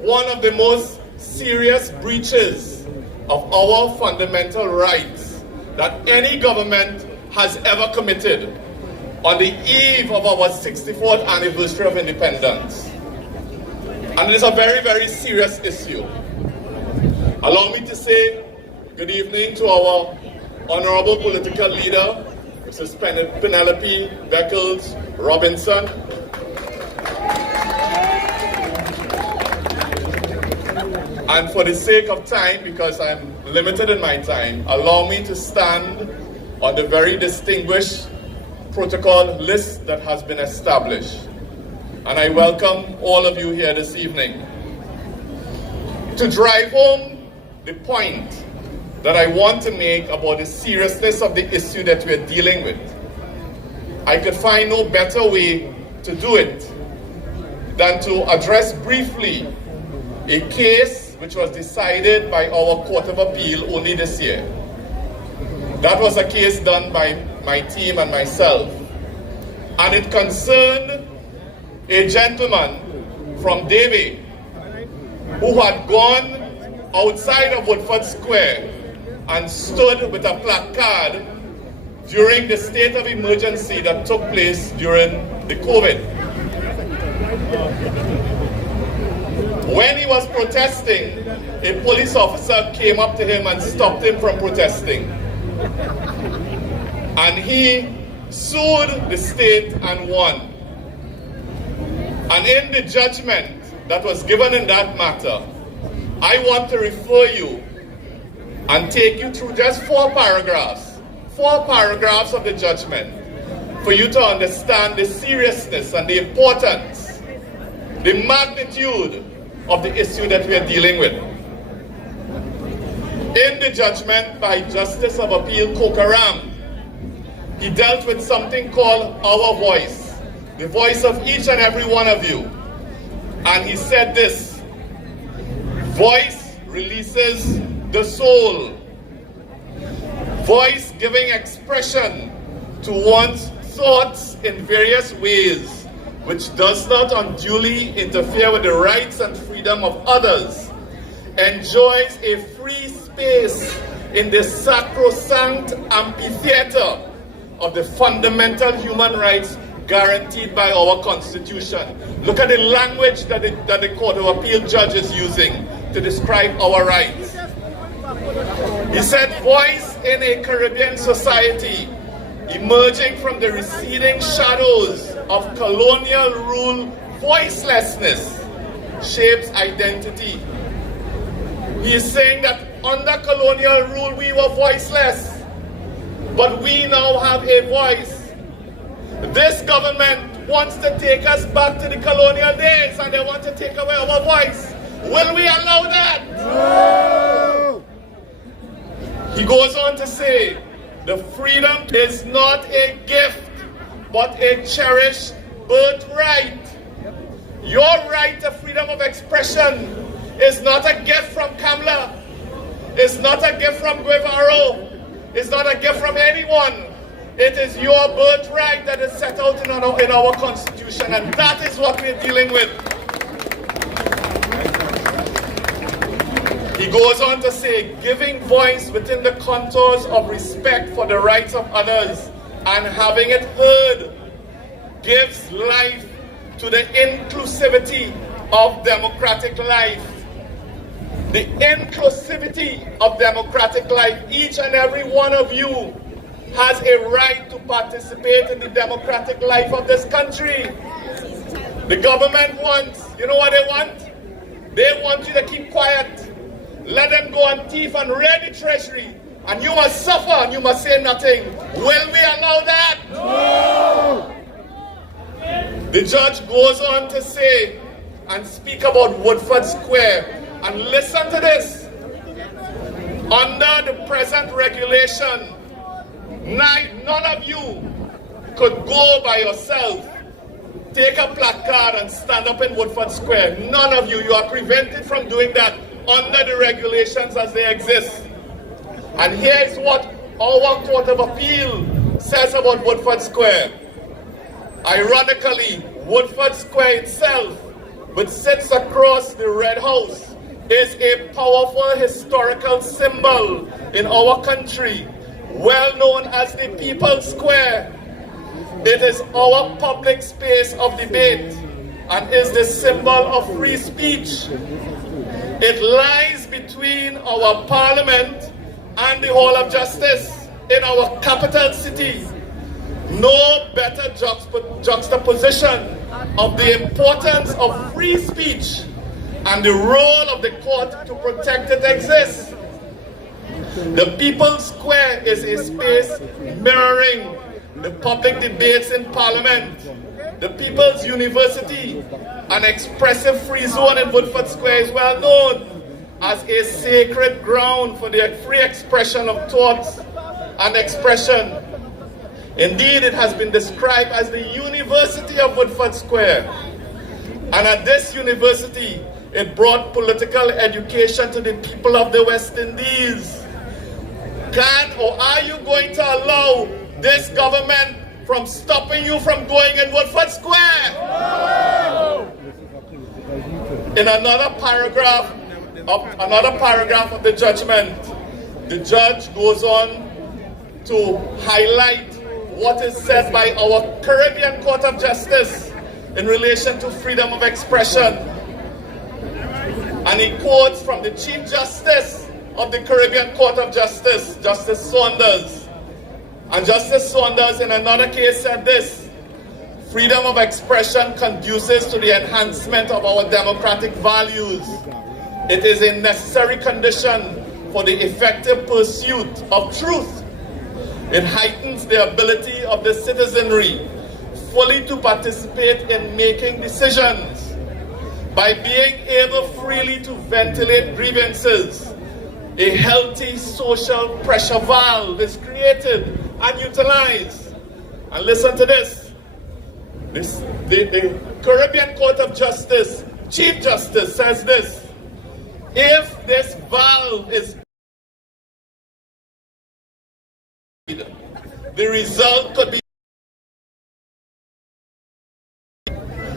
one of the most serious breaches of our fundamental rights that any government has ever committed on the eve of our 64th anniversary of independence. And it is a very, very serious issue. Allow me to say good evening to our honorable political leader, Mrs. Pennelope Beckles Robinson. And for the sake of time, because I'm limited in my time, allow me to stand on the very distinguished protocol list that has been established. And I welcome all of you here this evening. To drive home the point that I want to make about the seriousness of the issue that we're dealing with, I could find no better way to do it than to address briefly a case which was decided by our Court of Appeal only this year. That was a case done by my team and myself, and it concerned a gentleman from Davie who had gone outside of Woodford Square and stood with a placard during the state of emergency that took place during the COVID. When he was protesting, a police officer came up to him and stopped him from protesting. And he sued the state and won. And in the judgment that was given in that matter, I want to refer you and take you through just 4 paragraphs of the judgment for you to understand the seriousness and the importance, the magnitude of the issue that we are dealing with. In the judgment by Justice of Appeal Kokaram, he dealt with something called our voice, the voice of each and every one of you. And he said this: voice releases the soul. Voice giving expression to one's thoughts in various ways, which does not unduly interfere with the rights and freedom of others, enjoys a free space in the sacrosanct amphitheater of the fundamental human rights guaranteed by our Constitution. Look at the language that the Court of Appeal judge is using to describe our rights. He said, voice in a Caribbean society emerging from the receding shadows of colonial rule, voicelessness shapes identity. He is saying that under colonial rule we were voiceless, but we now have a voice. This government wants to take us back to the colonial days and they want to take away our voice. Will we allow that? No! He goes on to say, the freedom is not a gift, but a cherished birthright. Your right to freedom of expression is not a gift from Kamla. It's not a gift from Guevara. It's not a gift from anyone. It is your birthright that is set out in our Constitution, and that is what we're dealing with. He goes on to say, giving voice within the contours of respect for the rights of others and having it heard gives life to the inclusivity of democratic life. The inclusivity of democratic life. Each and every one of you has a right to participate in the democratic life of this country. The government wants, you know what they want? They want you to keep quiet. Let them go and thief and raid the treasury. And you must suffer and you must say nothing. Will we allow that? No! The judge goes on to say and speak about Woodford Square. And listen to this. Under the present regulation, none of you could go by yourself, take a placard and stand up in Woodford Square. None of you. You are prevented from doing that under the regulations as they exist. And here is what our Court of Appeal says about Woodford Square. Ironically, Woodford Square itself, which sits across the Red House, is a powerful historical symbol in our country, well known as the People's Square. It is our public space of debate and is the symbol of free speech. It lies between our parliament and the Hall of Justice in our capital city. No better juxtaposition of the importance of free speech and the role of the court to protect it exists. The People's Square is a space mirroring the public debates in Parliament. The People's University, an expressive free zone in Woodford Square, is well known as a sacred ground for the free expression of thoughts and expression. Indeed, it has been described as the University of Woodford Square. And at this university, it brought political education to the people of the West Indies. Can or are you going to allow this government from stopping you from going in Woodford Square? No! In another paragraph of the judgment, the judge goes on to highlight what is said by our Caribbean Court of Justice in relation to freedom of expression. And he quotes from the Chief Justice of the Caribbean Court of Justice, Justice Saunders. And Justice Saunders in another case said this: freedom of expression conduces to the enhancement of our democratic values. It is a necessary condition for the effective pursuit of truth. It heightens the ability of the citizenry fully to participate in making decisions. By being able freely to ventilate grievances, a healthy social pressure valve is created and utilized. And listen to this. The Caribbean Court of Justice, Chief Justice says this: if this valve is the result could be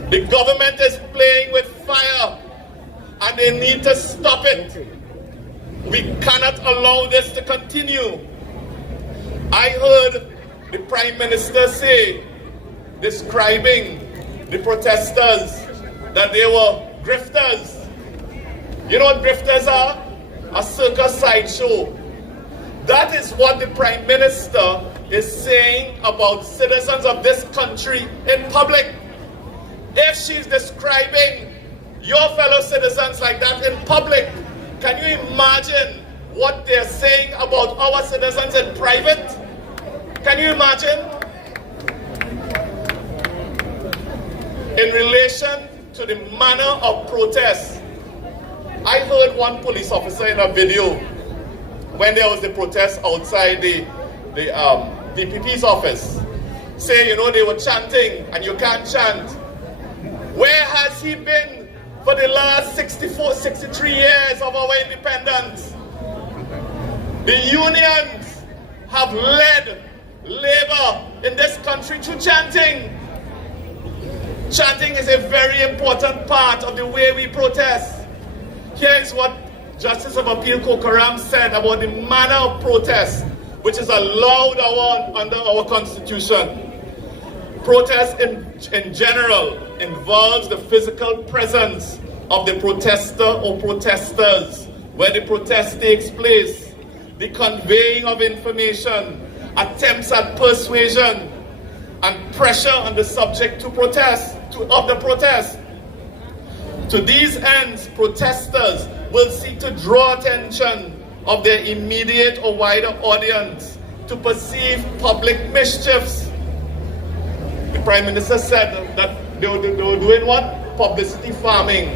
the government is playing with fire and they need to stop it. We cannot allow this to continue. I heard the Prime Minister say describing the protesters that they were grifters. You know what grifters are? A circus sideshow. That is what the Prime Minister is saying about citizens of this country in public. If she's describing your fellow citizens like that in public, can you imagine what they're saying about our citizens in private? Can you imagine? In relation to the manner of protest, I heard one police officer in a video when there was the protest outside the DPP's office say, you know, they were chanting and you can't chant. Where has he been for the last 64, 63 years of our independence? The unions have led labor in this country through chanting. Chanting is a very important part of the way we protest. Here is what Justice of Appeal Kokaram said about the manner of protest, which is allowed under our Constitution. Protest in general involves the physical presence of the protester or protesters where the protest takes place, the conveying of information, attempts at persuasion, and pressure on the subject of the protest. To these ends, protesters will seek to draw attention of their immediate or wider audience to perceive public mischiefs. The Prime Minister said that they were doing what? Publicity farming.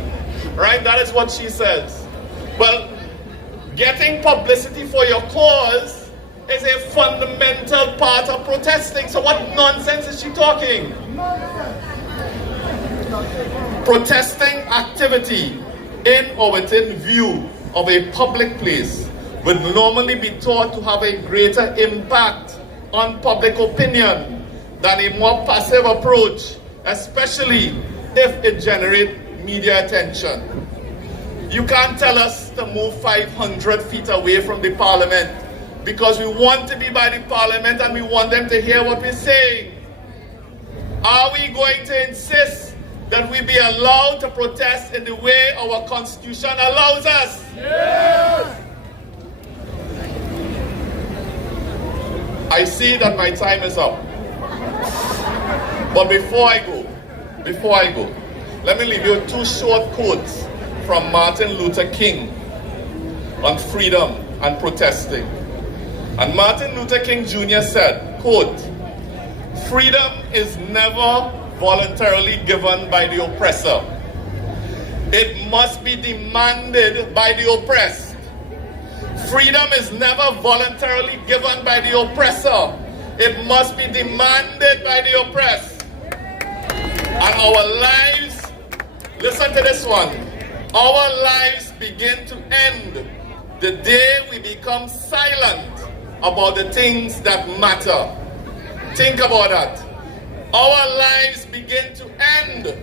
Right? That is what she says. Well, getting publicity for your cause is a fundamental part of protesting. So what nonsense is she talking? Protesting activity in or within view of a public place would normally be thought to have a greater impact on public opinion than a more passive approach, especially if it generates media attention. You can't tell us to move 500 feet away from the parliament because we want to be by the parliament and we want them to hear what we're saying. Are we going to insist that we be allowed to protest in the way our Constitution allows us? Yes! I see that my time is up. But before I go, let me leave you two short quotes from Martin Luther King on freedom and protesting. And Martin Luther King Jr. said, quote, "Freedom is never voluntarily given by the oppressor. It must be demanded by the oppressed. Freedom is never voluntarily given by the oppressor. It must be demanded by the oppressed." And our lives, listen to this one, our lives begin to end the day we become silent about the things that matter. Think about that. Our lives begin to end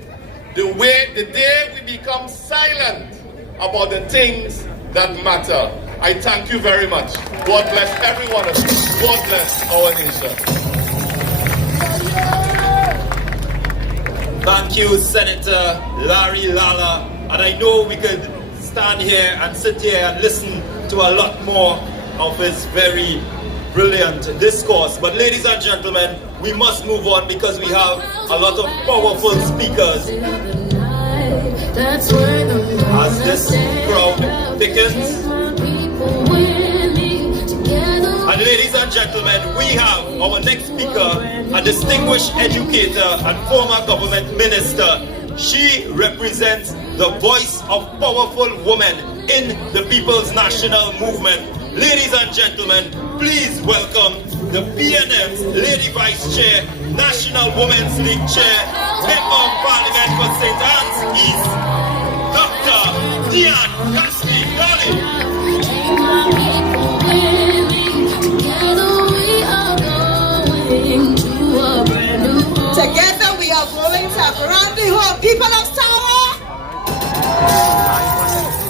the day we become silent about the things that matter. I thank you very much. God bless every one of you. God bless our nation. Thank you, Senator Larry Lala. And I know we could stand here and sit here and listen to a lot more of his very brilliant discourse. But ladies and gentlemen, we must move on because we have a lot of powerful speakers. As this crowd thickens. And ladies and gentlemen, we have our next speaker, a distinguished educator and former government minister. She represents the voice of powerful women in the People's National Movement. Ladies and gentlemen, please welcome the PNM's Lady Vice Chair, National Women's League Chair, Member of Parliament for St. Anne's East, Dr. Diane Caspi-Dolly. Together we are going to grab the whole people of Sawa,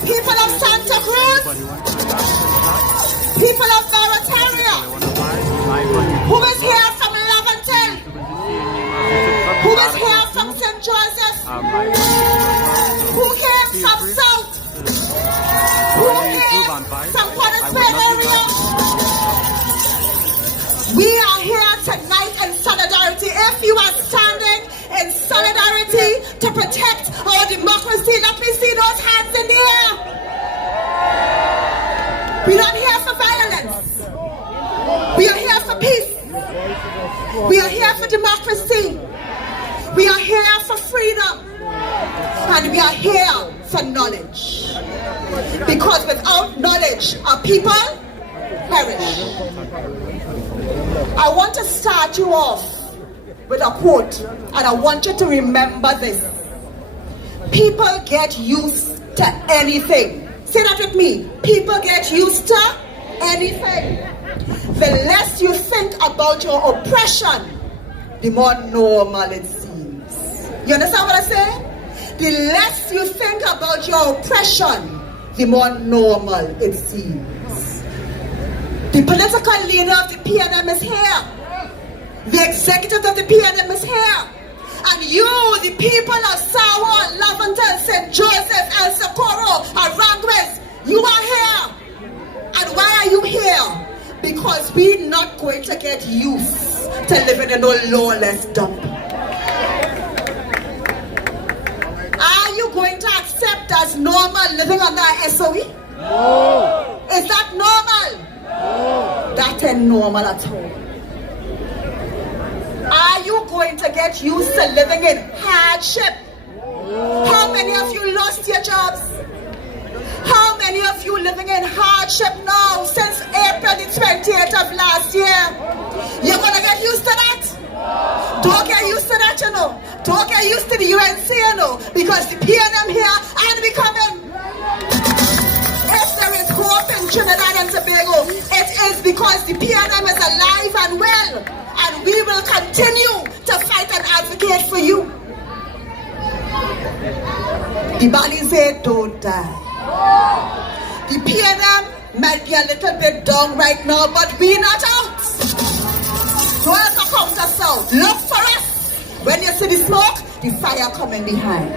people of Santa Cruz, people of Barataria, who is here from Levanton, We are here for peace. We are here for democracy. We are here for freedom. And we are here for knowledge. Because without knowledge, our people perish. I want to start you off with a quote, and I want you to remember this. People get used to anything. Say that with me. People get used to anything. The less you think about your oppression, the more normal it seems. You understand what I say? The less you think about your oppression, the more normal it seems. The political leader of the PNM is here. The executive of the PNM is here. And you, the people of Sawa, Laventille, St. Joseph, El Socorro, Aranguez, you are here. And why are you here? Because we're not going to get used to living in a lawless dump. Are you going to accept as normal living under SOE? No. Is that normal? No. That ain't normal at all. Are you going to get used to living in hardship? No. How many of you lost your jobs? How many of you living in hardship now since April the 28th of last year? You're going to get used to that? Don't get used to that, you know. Don't get used to the UNC, you know. Because the PNM here and we coming. If there is hope in Trinidad and Tobago, it is because the PNM is alive and well. And we will continue to fight and advocate for you. The Balize don't die. The PNM might be a little bit down right now, but we're not out. Don't ever count us out. Look for us. When you see the smoke, the fire coming behind.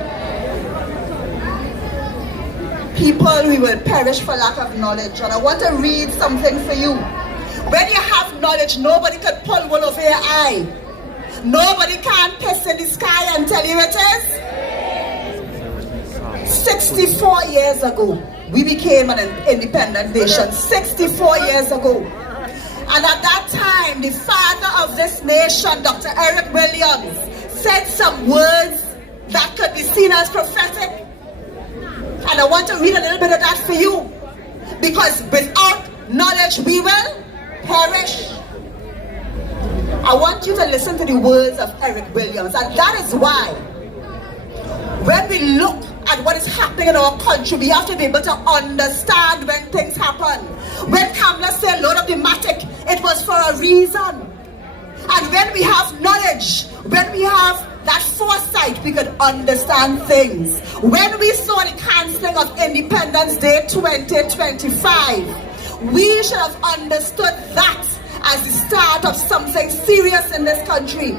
People, we will perish for lack of knowledge. And I want to read something for you. When you have knowledge, nobody can pull wool over your eye. Nobody can piss in the sky and tell you it is. 64 years ago, we became an independent nation. 64 years ago. And at that time, the father of this nation, Dr. Eric Williams, said some words that could be seen as prophetic. And I want to read a little bit of that for you. Because without knowledge, we will perish. I want you to listen to the words of Eric Williams. And that is why, when we look at what is happening in our country, we have to be able to understand when things happen. When Kamala said load up the matic, it was for a reason. And when we have knowledge, when we have that foresight, we could understand things. When we saw the cancelling of Independence Day 2025, we should have understood that as the start of something serious in this country.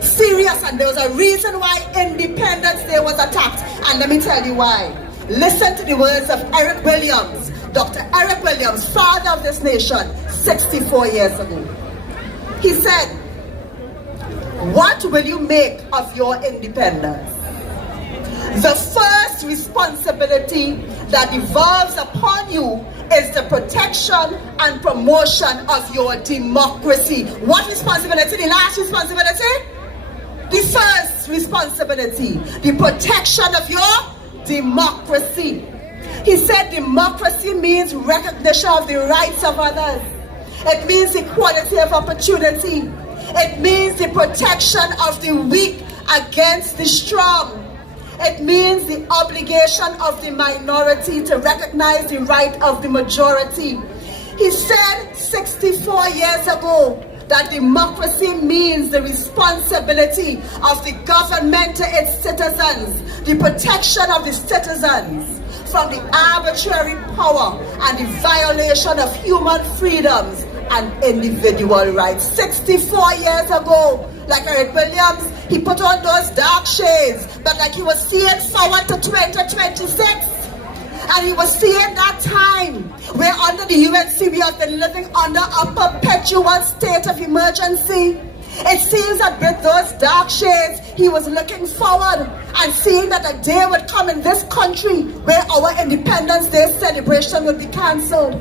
Serious, and there was a reason why Independence Day was attacked. And let me tell you why. Listen to the words of Eric Williams, Dr. Eric Williams, father of this nation, 64 years ago. He said, what will you make of your independence? The first responsibility that devolves upon you is the protection and promotion of your democracy. What responsibility? The last responsibility? The first responsibility, the protection of your democracy. He said democracy means recognition of the rights of others. It means equality of opportunity. It means the protection of the weak against the strong. It means the obligation of the minority to recognize the right of the majority. He said 64 years ago that democracy means the responsibility of the government to its citizens, the protection of the citizens from the arbitrary power and the violation of human freedoms and individual rights. 64 years ago, like Eric Williams, he put on those dark shades, but like he was seeing forward to 2026. And he was seeing that time where under the UNC we have been living under a perpetual state of emergency. It seems that with those dark shades, he was looking forward and seeing that a day would come in this country where our Independence Day celebration would be cancelled.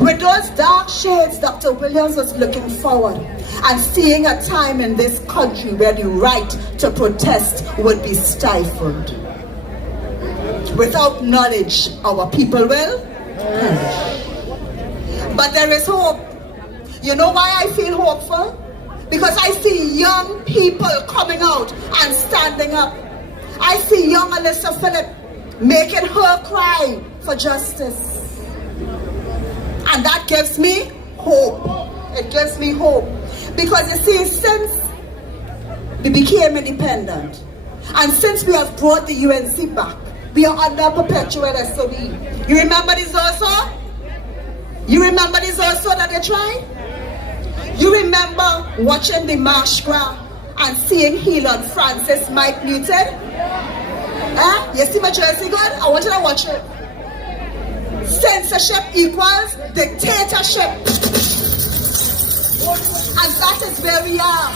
With those dark shades, Dr. Williams was looking forward and seeing a time in this country where the right to protest would be stifled. Without knowledge, our people will perish. But there is hope. You know why I feel hopeful? Because I see young people coming out and standing up. I see young Alyssa Phillip making her cry for justice. And that gives me hope. It gives me hope. Because you see, since we became independent, and since we have brought the UNC back, we are under perpetual SOE. You remember this also? You remember this also that they tried? You remember watching the Marsh Gras and seeing Helon Francis Mike Newton? You see my jersey good? I want you to watch it. Censorship equals dictatorship. And that is where we are.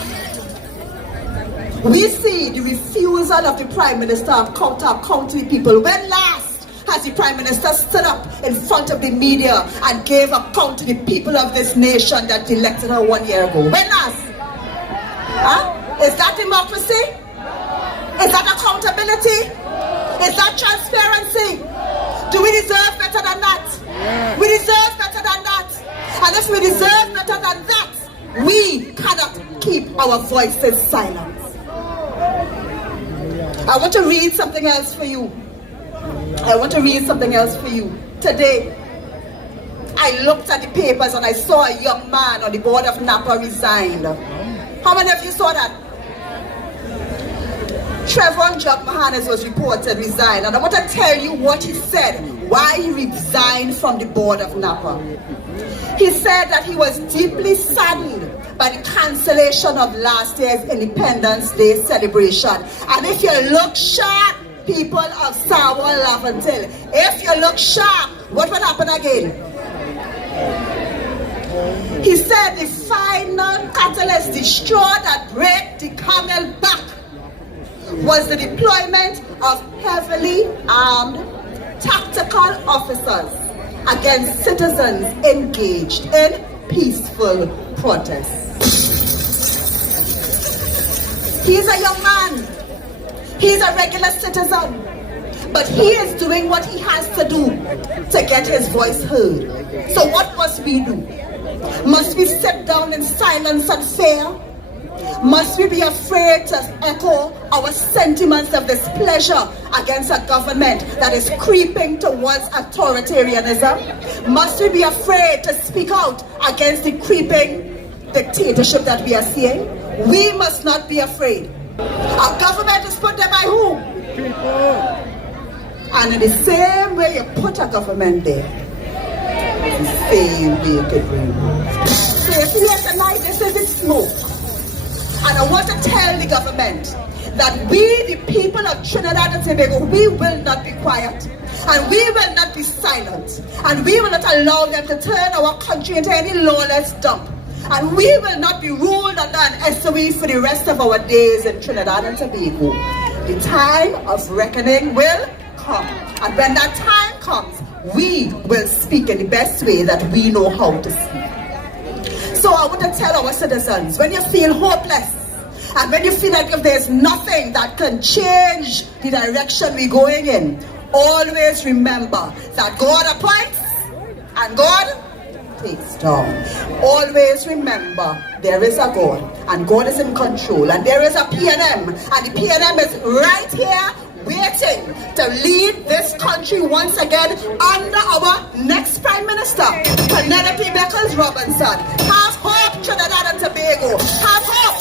We see the refusal of the Prime Minister of county people. When last has the Prime Minister stood up in front of the media and gave account to the people of this nation that elected her 1 year ago? When last? Is that democracy? Is that accountability? Is that transparency? Do we deserve better than that? We deserve better than that. And if we deserve better than that, we cannot keep our voices silent. I want to read something else for you. Today, I looked at the papers and I saw a young man on the board of Napa resigned. How many of you saw that? Trevor Jock Mahanis was reported resigned, and I want to tell you what he said, why he resigned from the board of Napa. He said that he was deeply saddened by the cancellation of last year's Independence Day celebration. And if you look sharp, people of Sawa Laventille, if you look sharp, what will happen again? He said the final catalyst, the straw that break the camel back, was the deployment of heavily armed tactical officers against citizens engaged in peaceful protests. He's a young man. He's a regular citizen. But he is doing what he has to do to get his voice heard. So what must we do? Must we sit down in silence and fear? Must we be afraid to echo our sentiments of displeasure against a government that is creeping towards authoritarianism? Must we be afraid to speak out against the creeping dictatorship that we are seeing? We must not be afraid. Our government is put there by who? People. And in the same way you put a government there, the same way you could remove. So if you hear tonight, this is the smoke. And I want to tell the government that we, the people of Trinidad and Tobago, we will not be quiet. And we will not be silent. And we will not allow them to turn our country into any lawless dump. And we will not be ruled under an SOE for the rest of our days in Trinidad and Tobago. The time of reckoning will come. And when that time comes, we will speak in the best way that we know how to speak. So I want to tell our citizens, when you feel hopeless, and when you feel like if there's nothing that can change the direction we're going in, always remember that God appoints and God takes down. Always remember there is a God, and God is in control, and there is a PNM, and the PNM is right here waiting to lead this country once again under our next Prime Minister, Pennelope Beckles Robinson. Have hope, Trinidad and Tobago. Have hope.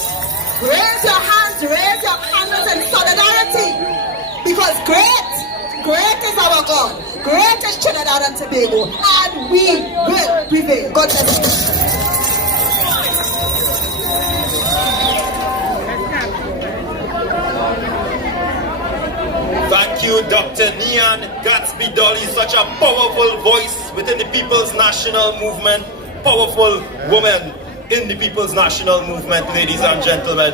Raise your hands in solidarity. Because great is our God. Great is Trinidad and Tobago. And we will prevail. God bless you. Thank you, Dr. Nian Gatsby Dolly, such a powerful voice within the People's National Movement, powerful woman in the People's National Movement, ladies and gentlemen.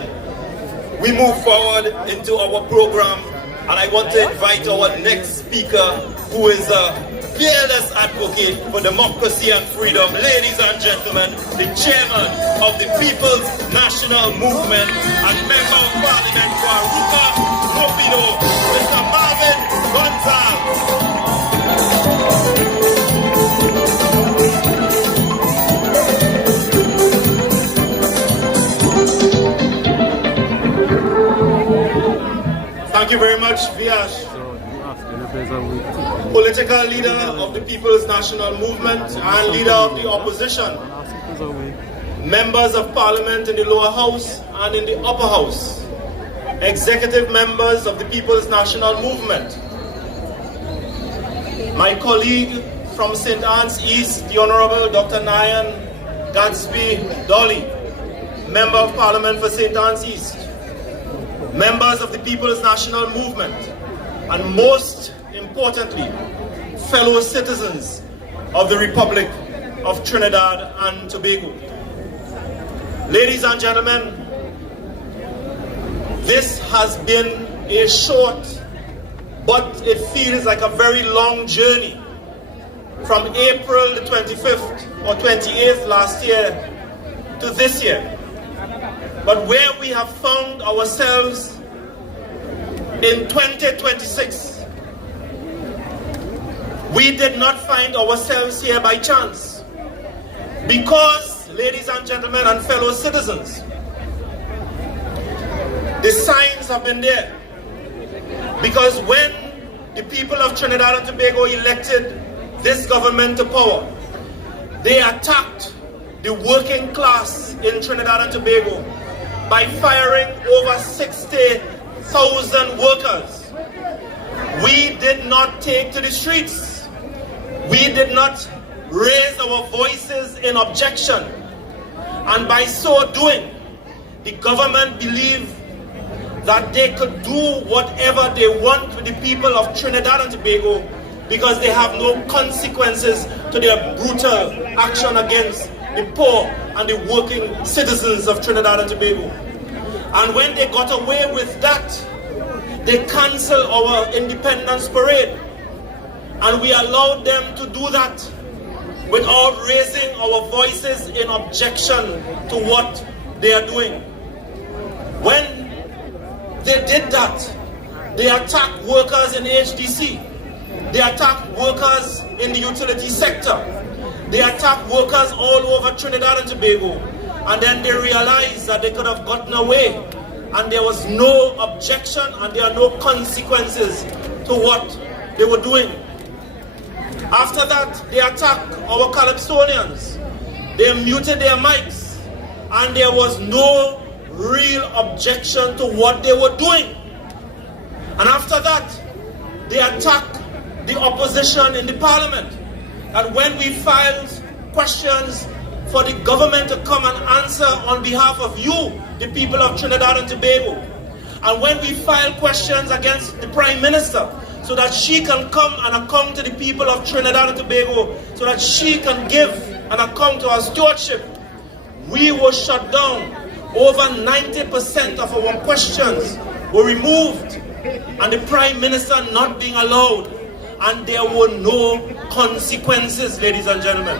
We move forward into our program, and I want to invite our next speaker, who is a fearless advocate for democracy and freedom, ladies and gentlemen, the chairman of the People's National Movement and member of Parliament for Aruca Mopido, Mr. Marvin Gonzalez. Thank you very much, Viash. Political leader of the People's National Movement and leader of the opposition. Members of Parliament in the lower house and in the upper house. Executive members of the People's National Movement. My colleague from St. Anne's East, the Honorable Dr. Nayan Gadsby Dolly, Member of Parliament for St. Anne's East. Members of the People's National Movement, and most importantly, fellow citizens of the Republic of Trinidad and Tobago. Ladies and gentlemen, this has been a short, but it feels like a very long journey from April the 25th or 28th last year to this year. But where we have found ourselves in 2026, we did not find ourselves here by chance. Because, ladies and gentlemen and fellow citizens, the signs have been there. Because when the people of Trinidad and Tobago elected this government to power, they attacked the working class in Trinidad and Tobago by firing over 60,000 workers. We did not take to the streets. We did not raise our voices in objection. And by so doing, the government believed that they could do whatever they want with the people of Trinidad and Tobago because they have no consequences to their brutal action against the poor and the working citizens of Trinidad and Tobago. And when they got away with that, they canceled our independence parade. And we allowed them to do that without raising our voices in objection to what they are doing. When they did that, they attacked workers in HDC. They attacked workers in the utility sector. They attacked workers all over Trinidad and Tobago, and then they realized that they could have gotten away, and there was no objection and there are no consequences to what they were doing. After that, they attacked our Calypsonians. They muted their mics, and there was no real objection to what they were doing. And after that, they attacked the opposition in the parliament. And when we filed questions for the government to come and answer on behalf of you, the people of Trinidad and Tobago, and when we filed questions against the Prime Minister so that she can come and account to the people of Trinidad and Tobago, so that she can give an account to our stewardship, we were shut down. Over 90% of our questions were removed, and the Prime Minister not being allowed. And there were no consequences, ladies and gentlemen.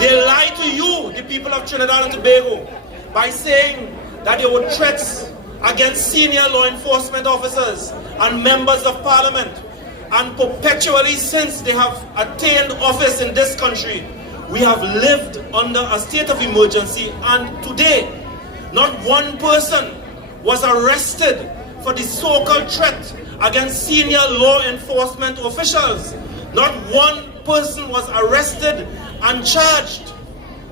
They lied to you, the people of Trinidad and Tobago, by saying that there were threats against senior law enforcement officers and members of parliament. And perpetually since they have attained office in this country, we have lived under a state of emergency, and today, not one person was arrested for the so-called threat against senior law enforcement officials. Not one person was arrested and charged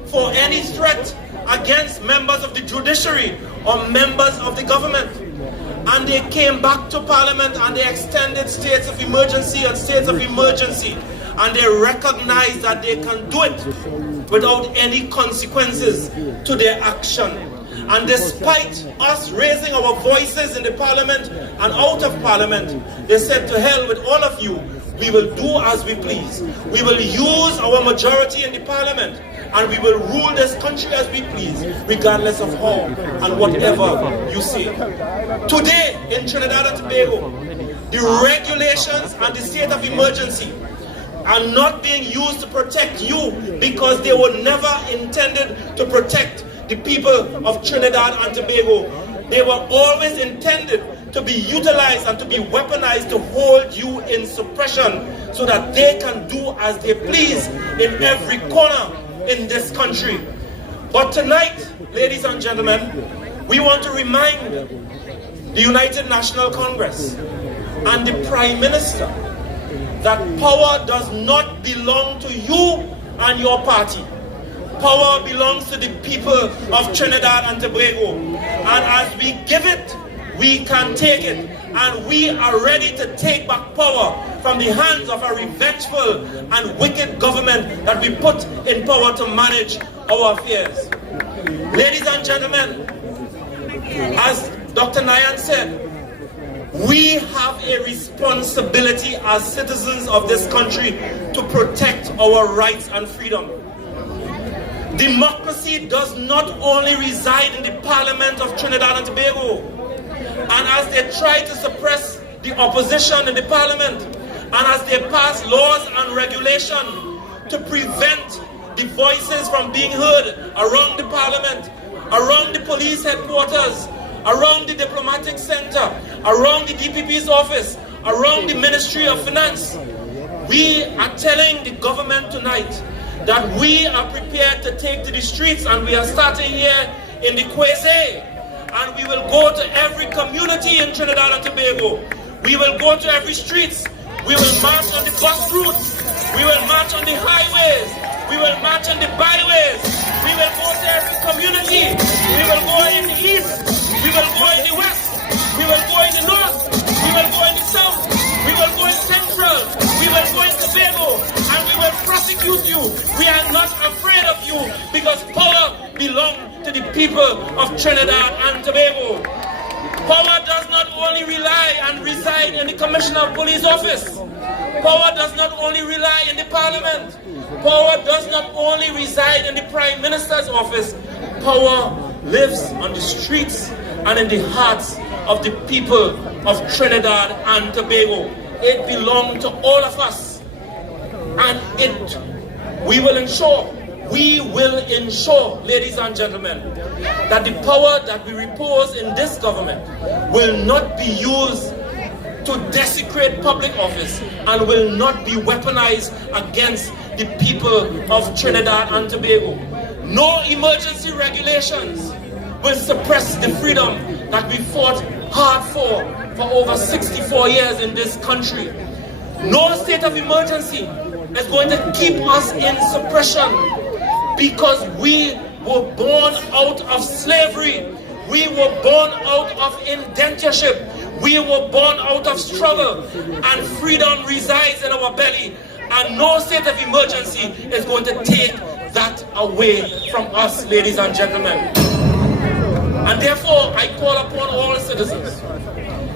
for any threat against members of the judiciary or members of the government. And they came back to Parliament and they extended states of emergency and states of emergency. And they recognized that they can do it without any consequences to their action. And despite us raising our voices in the Parliament and out of Parliament, they said, to hell with all of you, we will do as we please. We will use our majority in the Parliament and we will rule this country as we please, regardless of how and whatever you say. Today in Trinidad and Tobago, the regulations and the state of emergency are not being used to protect you, because they were never intended to protect the people of Trinidad and Tobago. They were always intended to be utilized and to be weaponized to hold you in suppression so that they can do as they please in every corner in this country. But tonight, ladies and gentlemen, we want to remind the United National Congress and the Prime Minister that power does not belong to you and your party. Power belongs to the people of Trinidad and Tobago. And as we give it, we can take it. And we are ready to take back power from the hands of a revengeful and wicked government that we put in power to manage our affairs. Ladies and gentlemen, as Dr. Nayan said, we have a responsibility as citizens of this country to protect our rights and freedom. Democracy does not only reside in the Parliament of Trinidad and Tobago. And as they try to suppress the opposition in the Parliament, and as they pass laws and regulation to prevent the voices from being heard around the Parliament, around the police headquarters, around the diplomatic center, around the DPP's office, around the Ministry of Finance, we are telling the government tonight that we are prepared to take to the streets, and we are starting here in the Kwese, and we will go to every community in Trinidad and Tobago. We will go to every streets. We will march on the bus routes. We will march on the highways. We will march on the byways. We will go to every community. We will go in the east. We will go in the west. We will go in the north. We will go in the south. We will go in central. We will go in Tobago. And we will prosecute you. We are not afraid of you, because power belongs to the people of Trinidad and Tobago. Power does not only rely and reside in the Commissioner of Police office. Power does not only rely in the Parliament. Power does not only reside in the Prime Minister's office. Power lives on the streets and in the hearts of the people of Trinidad and Tobago. It belongs to all of us. And we will ensure, ladies and gentlemen, that the power that we repose in this government will not be used to desecrate public office and will not be weaponized against the people of Trinidad and Tobago. No emergency regulations will suppress the freedom that we fought hard for over 64 years in this country. No state of emergency is going to keep us in suppression, because we were born out of slavery. We were born out of indentureship. We were born out of struggle, and freedom resides in our belly. And no state of emergency is going to take that away from us, ladies and gentlemen. And therefore, I call upon all citizens.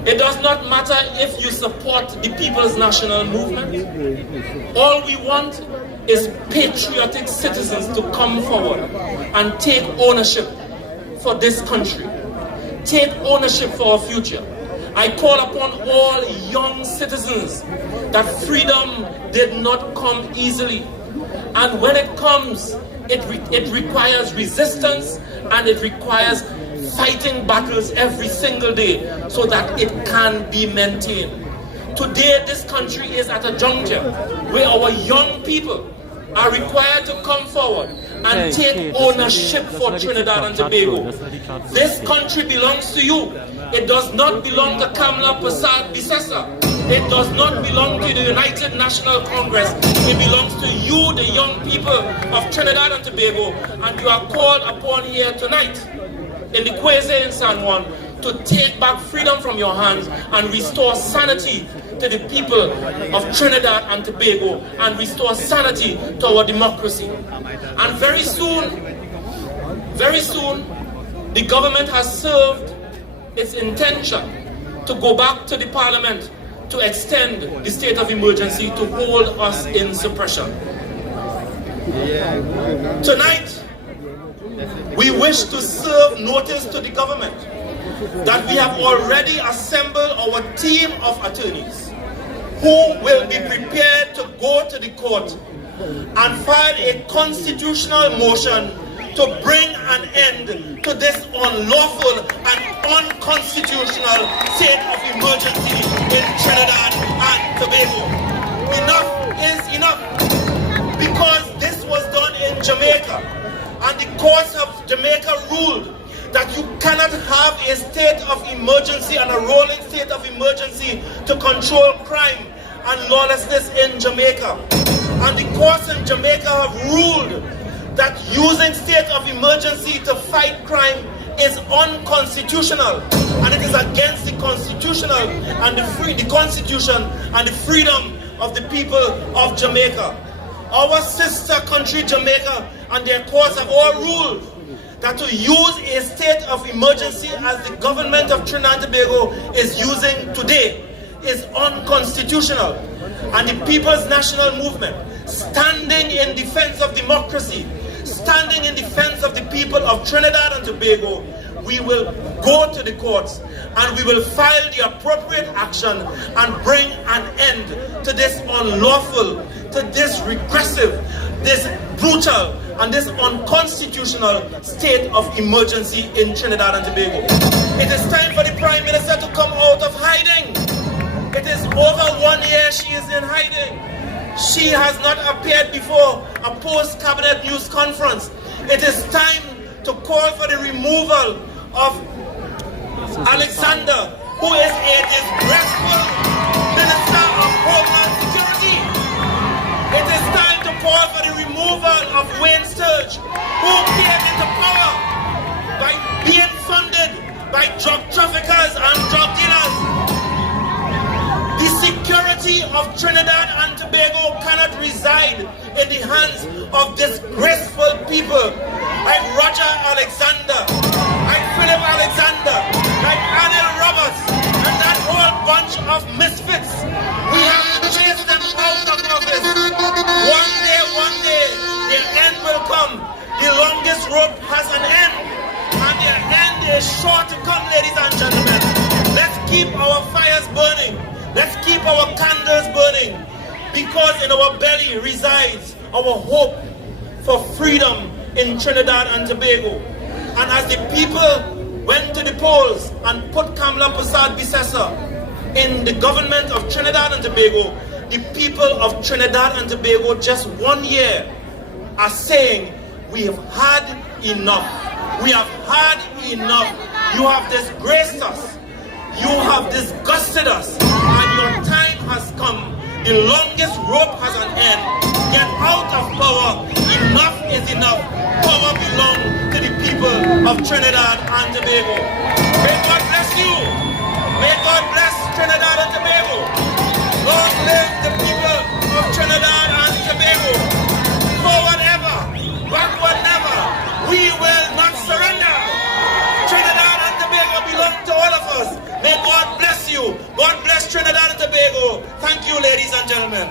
It does not matter if you support the People's National Movement. All we want is patriotic citizens to come forward and take ownership for this country. Take ownership for our future. I call upon all young citizens that freedom did not come easily. And when it comes, it requires resistance, and it requires fighting battles every single day so that it can be maintained. Today, this country is at a juncture where our young people are required to come forward and take ownership for Trinidad and Tobago. This country belongs to you. It does not belong to Kamla Prasad Bisesa. It does not belong to the United National Congress. It belongs to you, the young people of Trinidad and Tobago, and you are called upon here tonight in the Kwese in San Juan to take back freedom from your hands and restore sanity to the people of Trinidad and Tobago, and restore sanity to our democracy. And very soon, the government has served its intention to go back to the Parliament to extend the state of emergency to hold us in suppression. Tonight, we wish to serve notice to the government that we have already assembled our team of attorneys. who will be prepared to go to the court and file a constitutional motion to bring an end to this unlawful and unconstitutional state of emergency in Trinidad and Tobago. Enough is enough, because this was done in Jamaica, and the courts of Jamaica ruled that you cannot have a state of emergency and a rolling state of emergency to control crime and lawlessness in Jamaica. And the courts in Jamaica have ruled that using state of emergency to fight crime is unconstitutional, and it is against the constitutional and the constitution and the freedom of the people of Jamaica. Our sister country Jamaica and their courts have all ruled that to use a state of emergency as the government of Trinidad and Tobago is using today is unconstitutional. And the People's National Movement, standing in defense of democracy, standing in defense of the people of Trinidad and Tobago, we will go to the courts and we will file the appropriate action and bring an end to this unlawful, to this regressive, this brutal, and this unconstitutional state of emergency in Trinidad and Tobago. It is time for the Prime Minister to come out of hiding. It is over 1 year she is in hiding. She has not appeared before a post-cabinet news conference. It is time to call for the removal of Alexander, who is a disgraceful Minister of Homeland Security. It is time to call for the removal of Wayne Sturge, who came into power by being funded by drug traffickers and drug dealers. The security of Trinidad and Tobago cannot reside in the hands of disgraceful people like Roger Alexander, like Philip Alexander, like Anil Roberts, and that whole bunch of misfits. We have to chase them out of office. One day, their end will come. The longest rope has an end, and their end is sure to come, ladies and gentlemen. Let's keep our fires burning. Let's keep our candles burning, because in our belly resides our hope for freedom in Trinidad and Tobago. And as the people went to the polls and put Kamla Persad-Bissessar in the government of Trinidad and Tobago, the people of Trinidad and Tobago just 1 year are saying, we have had enough. We have had enough. You have disgraced us. You have disgusted us, and your time has come. The longest rope has an end. Get out of power. Enough is enough. Power belongs to the people of Trinidad and Tobago. May God bless you. May God bless Trinidad and Tobago. Long live the people of Trinidad and Tobago. Forward ever, backward never. We will not surrender. Trinidad and Tobago belong to all of us. May God bless you. God bless Trinidad and Tobago. Thank you, ladies and gentlemen.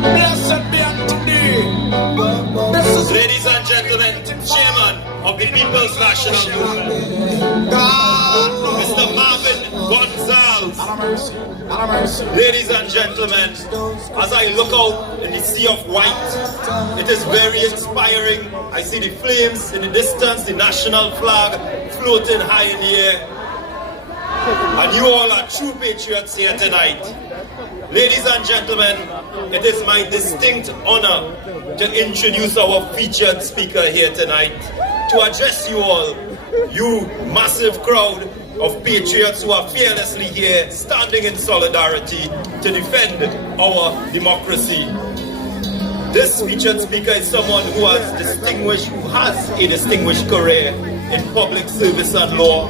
Blessed be unto thee. Ladies and gentlemen, Chairman of the People's National Movement, Mr. Marvin Gonzalez. Ladies and gentlemen, as I look out in the sea of white, it is very inspiring. I see the flames in the distance, the national flag floating high in the air. And you all are true patriots here tonight. Ladies and gentlemen, it is my distinct honor to introduce our featured speaker here tonight, to address you all, you massive crowd of patriots who are fearlessly here, standing in solidarity to defend our democracy. This featured speaker is someone who has a distinguished career in public service and law,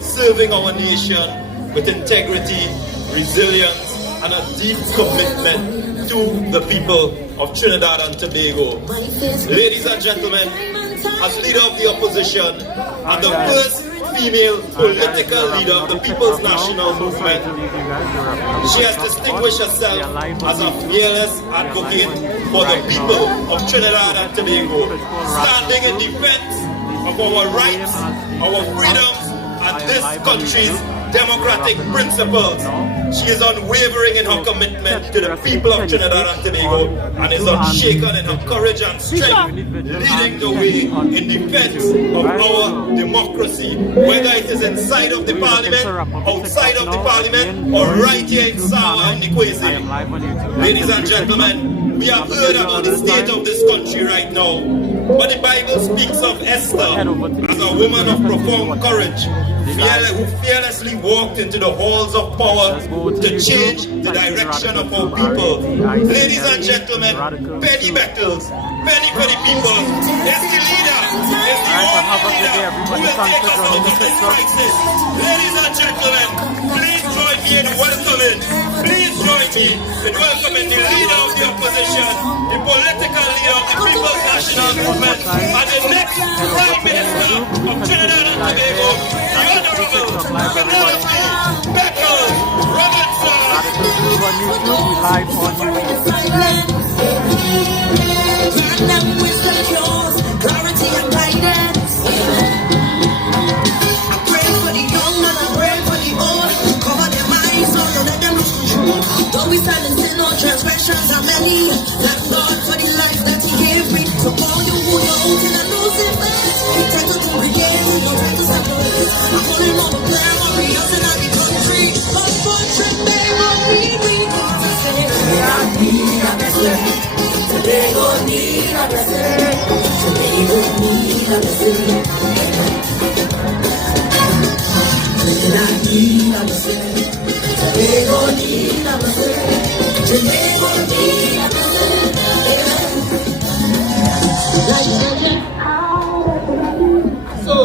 serving our nation with integrity, resilience, and a deep commitment to the people of Trinidad and Tobago. Ladies and gentlemen, as leader of the opposition and the first female political leader of the People's National Movement, she has distinguished herself as a fearless advocate for the people of Trinidad and Tobago, standing in defense of our rights, our freedoms, and this country's democratic principles. She is unwavering in her commitment to the people of Trinidad and Tobago and is unshaken in her courage and strength, leading the way in defense of our democracy, whether it is inside of the parliament, outside of the parliament, or right here in Sawa and Nikwesi. Ladies and gentlemen, we have heard about the state of this country right now, but the Bible speaks of Esther as a woman of profound courage, who fearlessly walked into the halls of power to change the direction of our people. Ladies and gentlemen, Penny Beckles, Penny for the people, is the leader, is the only leader who will take us out of this crisis. Ladies and gentlemen, please join me in welcoming, the leader of the opposition, the political leader of the People's National Movement, and the next Prime Minister of Trinidad and Tobago, the Honorable Pennelope Beckles Robinson. Clarity and guidance. I pray for the young and I pray for the old. Cover their minds, so don't let them lose control. Don't be silent, sin or transgressions are many. Thank God for the life that He gave me. So all you who know till I lose it, try to congregate and don't try to separate. I'm calling on the prayer warriors in the country. Unfortunately, we need a blessing. Today go need a blessing. Today go need a blessing. Today need a blessing. Today go need a blessing. Today go need a blessing. So,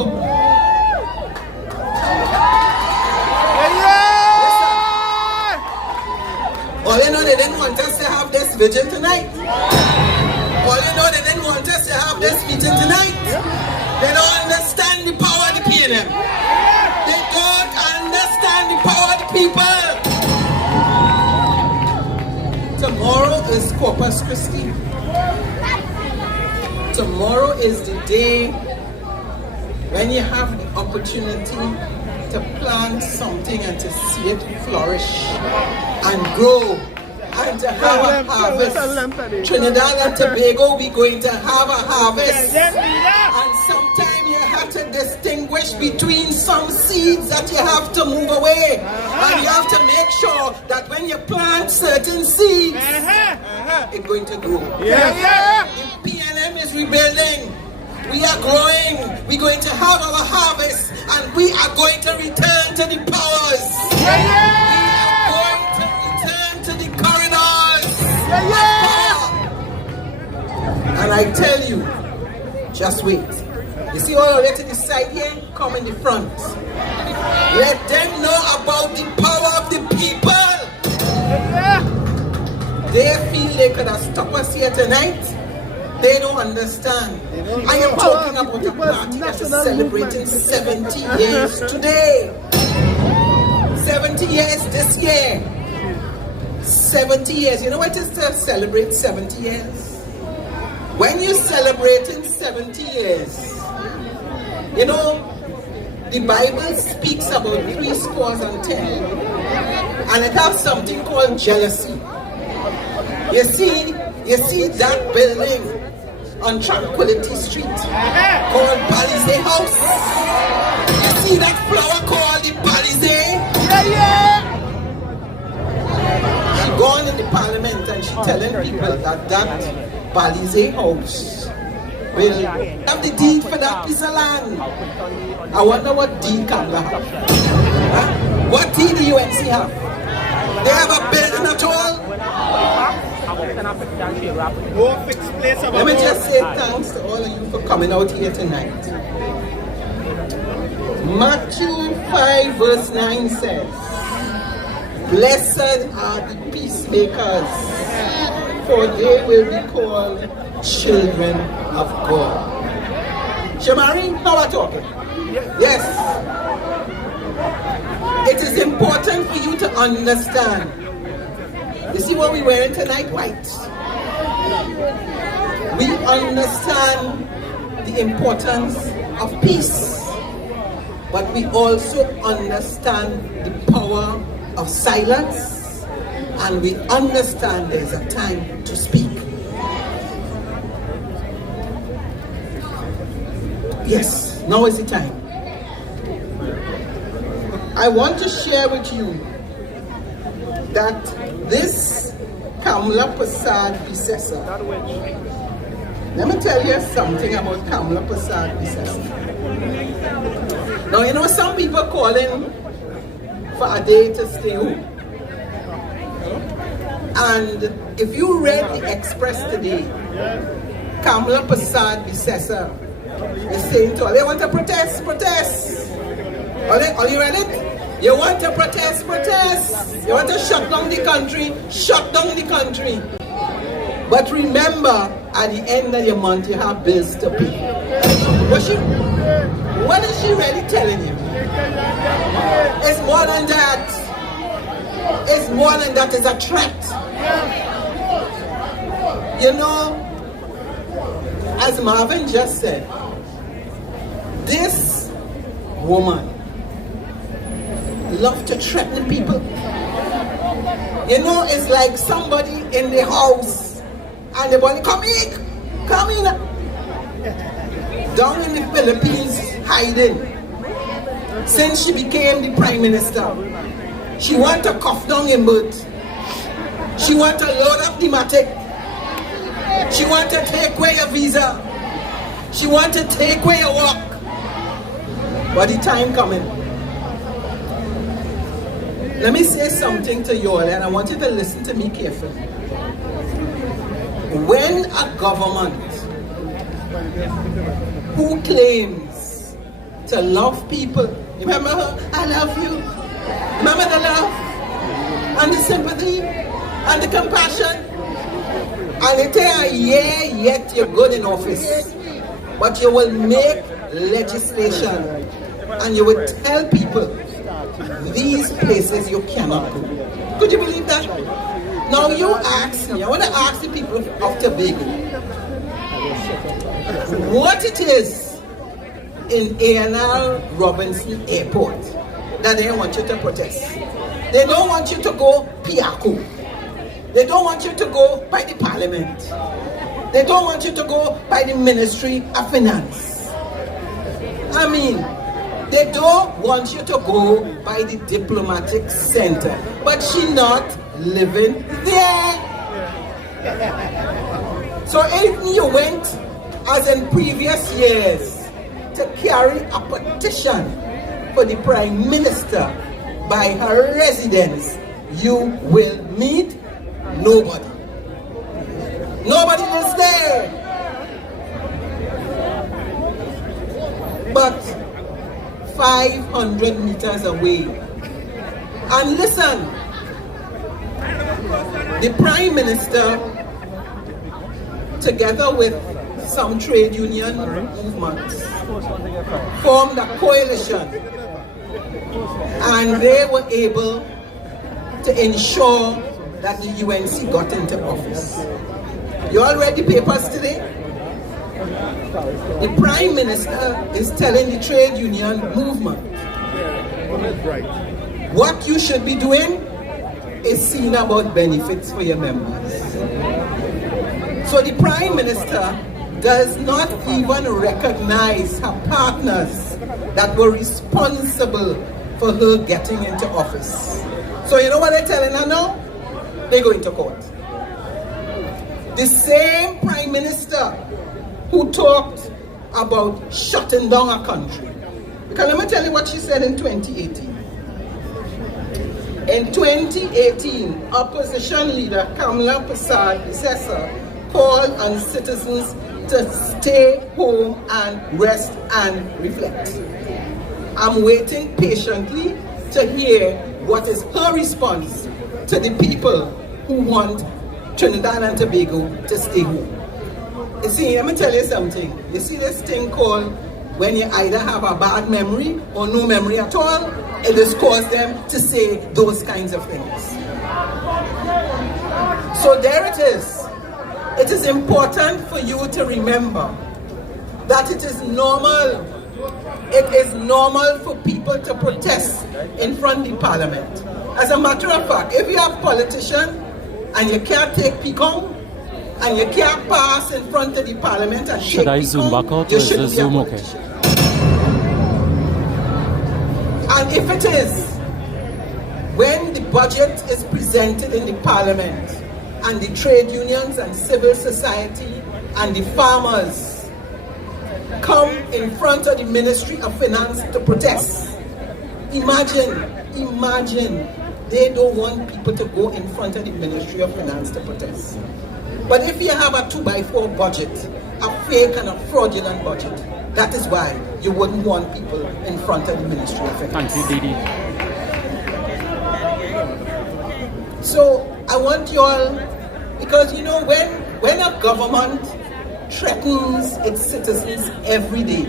all you know, they didn't want us to have this vigil tonight. All you know, they didn't want us to have this meeting tonight. They don't understand the power of the PNM. They don't understand the power of the people. Tomorrow is Corpus Christi. Tomorrow is the day when you have the opportunity to plant something and to see it flourish and grow and to have a harvest. Trinidad and Tobago, we're going to have a harvest. And sometimes you have to distinguish between some seeds that you have to move away. And you have to make sure that when you plant certain seeds, it's going to grow. The PNM is rebuilding. We are growing. We're going to have our harvest, and we are going to return to the powers. We are going to return to the corridors. And I tell you, just wait. You see all the way to the side here? Come in the front. Let them know about the power of the people. They feel they could have stopped us here tonight. They don't understand. I am talking about a party that is celebrating 70 years today. 70 years this year. 70 years. You know what it is to celebrate 70 years? When you're celebrating 70 years, you know, the Bible speaks about 10, and it has something called jealousy. You see that building on Tranquility Street called Balizé House. You see that flower called the Balizé? She gone in the parliament and she telling people that Balizé House will have the deed for that piece of land. I wonder what deed Canada have. What deed the UNC have? They have a building at all? Let me just say thanks to all of you for coming out here tonight. Matthew 5 verse 9 says, "Blessed are the peacemakers, for they will be called children of God." Shamari, how are you talking? Yes. It is important for you to understand. You see what we're wearing tonight? White. We understand the importance of peace. but we also understand the power of silence, and we understand there's a time to speak. Yes, now is the time. I want to share with you that this Kamla Prasad Bisesa, let me tell you something about Kamla Prasad Bisesa. Now, you know, some people calling for a day to stay home. And if you read the Express today, Kamla Prasad Bisesa is saying to all, they want to protest. Are you read it? You want to protest. You want to shut down the country. But remember, at the end of the month, you have bills to pay. What is she really telling you? It's more than that. It's more than that. It's a threat. You know, as Marvin just said, this woman loves to threaten people. You know, it's like somebody in the house and the body, come in. Down in the Philippines, hiding. Since she became the Prime Minister, she want to cuff down him boat. She want to load up the matic. She want to take away your visa. She want to take away your work. But the time coming. Let me say something to you all, and I want you to listen to me carefully. When a government who claims to love people, remember her? I love you. Remember the love and the sympathy and the compassion? And they tell you, yeah, yet you're good in office, but you will make legislation and you will tell people these places you cannot go. Could you believe that? Now you ask me, I want to ask the people of Tobago what it is in A&R Robinson Airport that they want you to protest. They don't want you to go Piaco. They don't want you to go by the parliament. They don't want you to go by the Ministry of Finance. I mean, they don't want you to go by the diplomatic center. But she's not living there. So if you went, as in previous years, to carry a petition for the Prime Minister by her residence, you will meet nobody. Nobody is there. But 500 meters away. And listen, the Prime Minister, together with some trade union movements, formed a coalition, and they were able to ensure that the UNC got into office. You all read the papers today? The Prime Minister is telling the trade union movement what you should be doing is seeing about benefits for your members. So the Prime Minister does not even recognize her partners that were responsible for her getting into office. So you know what they're telling her now? They're going to court. The same Prime Minister who talked about shutting down a country. Because let me tell you what she said in 2018. In 2018, opposition leader Kamla Prasad Bisesa called on citizens to stay home and rest and reflect. I'm waiting patiently to hear what is her response to the people who want Trinidad and Tobago to stay home. You see, let me tell you something. You see this thing called when you either have a bad memory or no memory at all, it just causes them to say those kinds of things. So there it is. It is important for you to remember that it is normal it is normal for people to protest in front of the parliament. As a matter of fact, if you have politicians and you can't take Picon and you can't pass in front of the parliament and Should I zoom back out or is the zoom okay? And if it is, when the budget is presented in the parliament and the trade unions and civil society and the farmers come in front of the Ministry of Finance to protest, imagine, they don't want people to go in front of the Ministry of Finance to protest. But if you have a 2x4 budget, a fake and a fraudulent budget, that is why you wouldn't want people in front of the Ministry of Finance. Thank you, Didi. So I want you all, because you know when a government threatens its citizens every day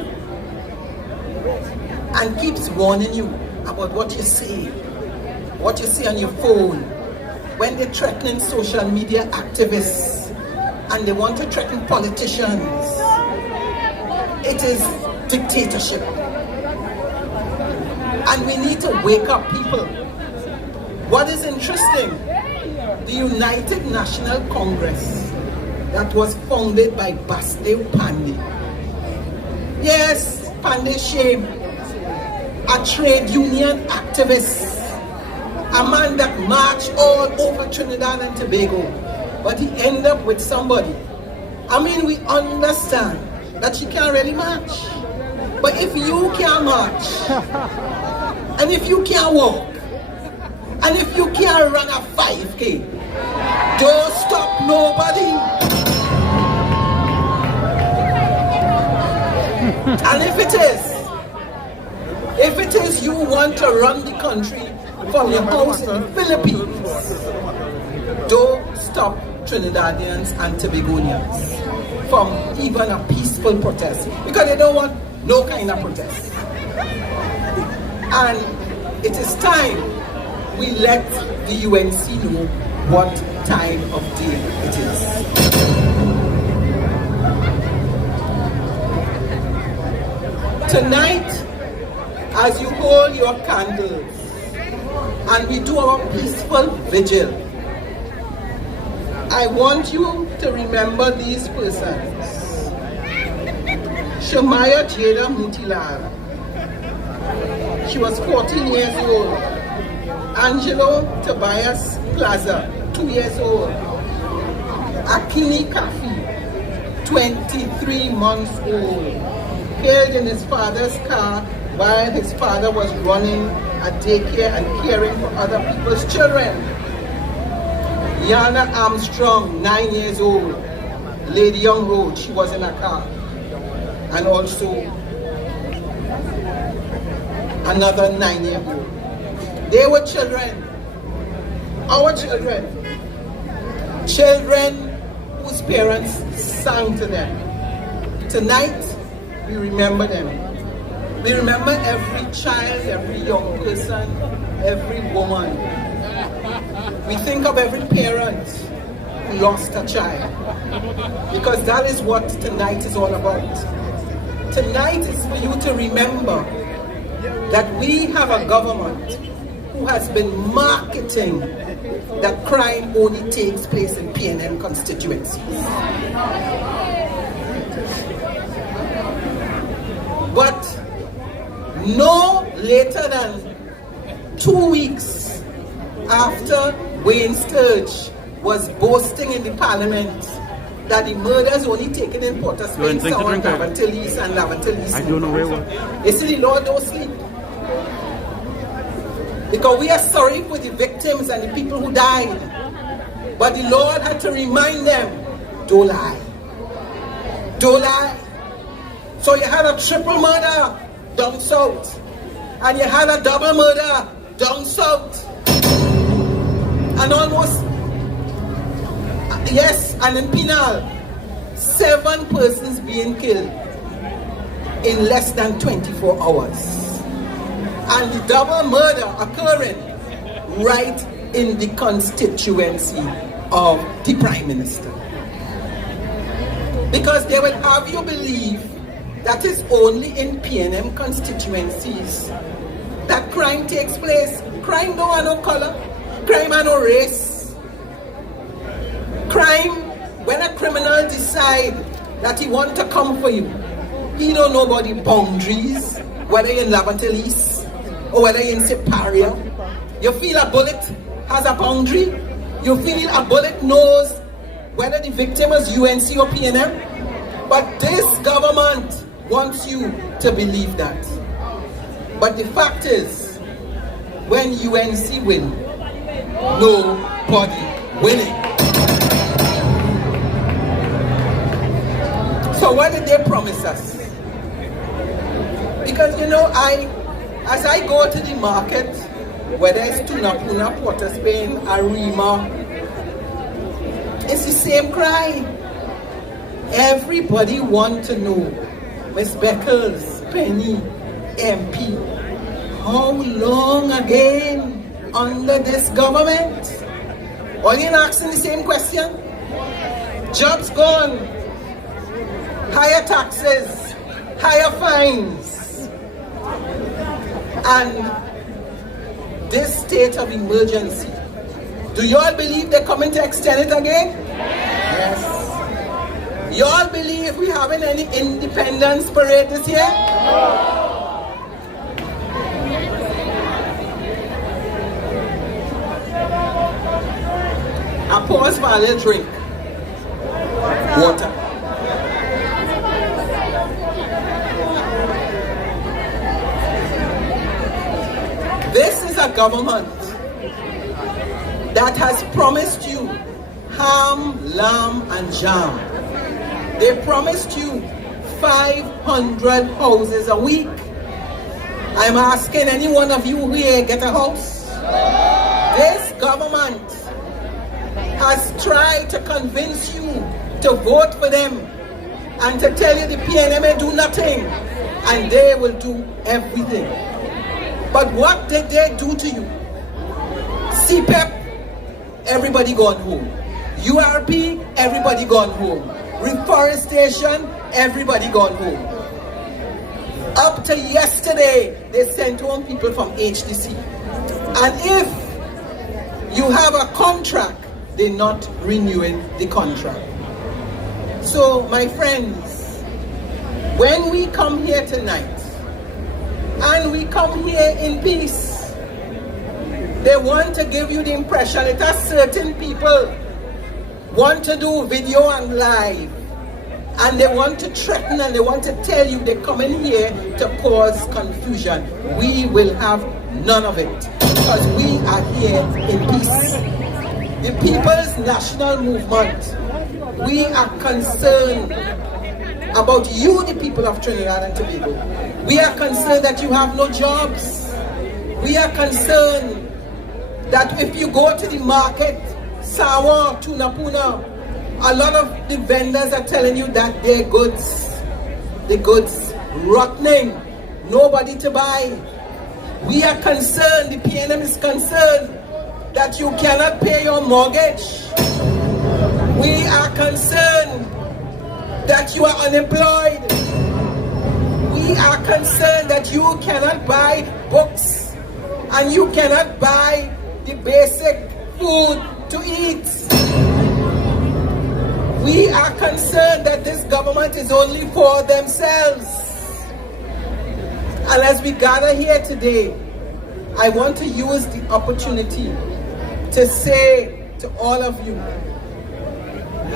and keeps warning you about what you see on your phone, when they're threatening social media activists and they want to threaten politicians, it is dictatorship. And we need to wake up people. What is interesting, the United National Congress that was founded by Basdev Pandey. Yes, Pandey Shame, a trade union activist, a man that marched all over Trinidad and Tobago, but he ended up with somebody. I mean, we understand that she can't really march, but if you can't march, and if you can't walk, and if you can't run a 5K, don't stop nobody. And if it is you want to run the country from your house in the Philippines, don't stop Trinidadians and Tobagonians from even a peaceful protest, because they don't want no kind of protest. And it is time we let the UNC know what time of day it is. Tonight, as you hold your candles and we do our peaceful vigil, I want you to remember these persons. Shamaya Jada Mutilar, she was 14 years old. Angelo Tobias Plaza, 2 years old. Akini Kafi, 23 months old, killed in his father's car while his father was running a daycare and caring for other people's children. Yana Armstrong, 9 years old, Lady Young Road, she was in a car. And also another 9-year-old. They were children, our children, children whose parents sang to them. Tonight, we remember them. We remember every child, every young person, every woman. We think of every parent who lost a child, because that is what tonight is all about. Tonight is for you to remember that we have a government who has been marketing that crime only takes place in PNN constituencies. But no later than 2 weeks after Wayne Sturge was boasting in the parliament that the murders only taken in Port of Spain, Laventille East and Laventille East. I don't know where one. You see, the Lord don't sleep. Because we are sorry for the victims and the people who died. But the Lord had to remind them, don't lie. Don't lie. So you had a triple murder down south. And you had a double murder down south. And almost, yes, and in Penal, 7 persons being killed in less than 24 hours. And the double murder occurring right in the constituency of the Prime Minister. Because they will have you believe that is only in PNM constituencies that crime takes place. Crime don't have no color. Crime has no race. Crime, when a criminal decide that he want to come for you, he don't know about the boundaries, whether you're in Laventille East or whether you're in Siparia. You feel a bullet has a boundary. You feel a bullet knows whether the victim is UNC or PNM. But this government wants you to believe that. But the fact is, when UNC win, nobody winning. So what did they promise us? Because as I go to the market, whether it's Tunapuna, Port of Spain, Arima, it's the same cry. Everybody want to know, Miss Beckles, Penny, MP, how long again under this government? All you asking the same question? Jobs gone, higher taxes, higher fines, and this state of emergency. Do y'all believe they're coming to extend it again? Yes. Y'all believe we having any independence parade this year? I pause for a little drink. Water. This is a government that has promised you ham, lamb, and jam. They promised you 500 houses a week. I'm asking any one of you here get a house. This government has tried to convince you to vote for them and to tell you the PNM do nothing and they will do everything. But what did they do to you? CPEP, everybody gone home. URP, everybody gone home. Reforestation, everybody gone home. Up to yesterday, they sent home people from HDC. And if you have a contract, they're not renewing the contract. So, my friends, when we come here tonight, and we come here in peace, they want to give you the impression that certain people want to do video and live, and they want to threaten and they want to tell you they come in here to cause confusion. We will have none of it because we are here in peace. The People's National Movement, we are concerned about you, the people of Trinidad and Tobago. We are concerned that you have no jobs. We are concerned that if you go to the market, Sawa, Tunapuna, a lot of the vendors are telling you that their goods, the goods rotting, nobody to buy. We are concerned, the PNM is concerned that you cannot pay your mortgage. We are concerned that you are unemployed. We are concerned that you cannot buy books and you cannot buy the basic food to eat. We are concerned that this government is only for themselves. And as we gather here today, I want to use the opportunity to say to all of you,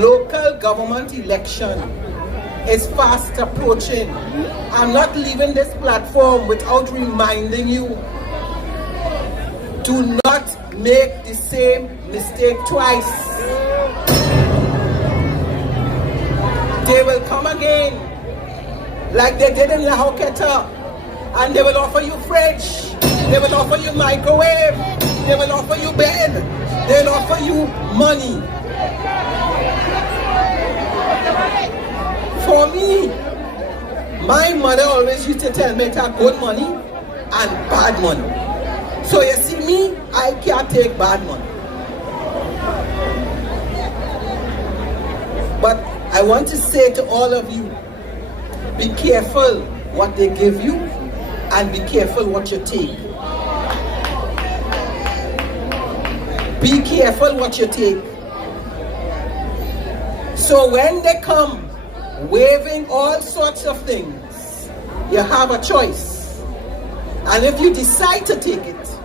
local government election is fast approaching. I'm not leaving this platform without reminding you, do not make the same mistake twice. They will come again like they did in La Hoqueta, and they will offer you fridge, they will offer you microwave, they will offer you bed, they'll offer you money. For me, my mother always used to tell me to good money and bad money. So you see me, I can't take bad money. But I want to say to all of you, Be careful what they give you and be careful what you take. Be careful what you take. So when they come waving all sorts of things, you have a choice. And if you decide to take it,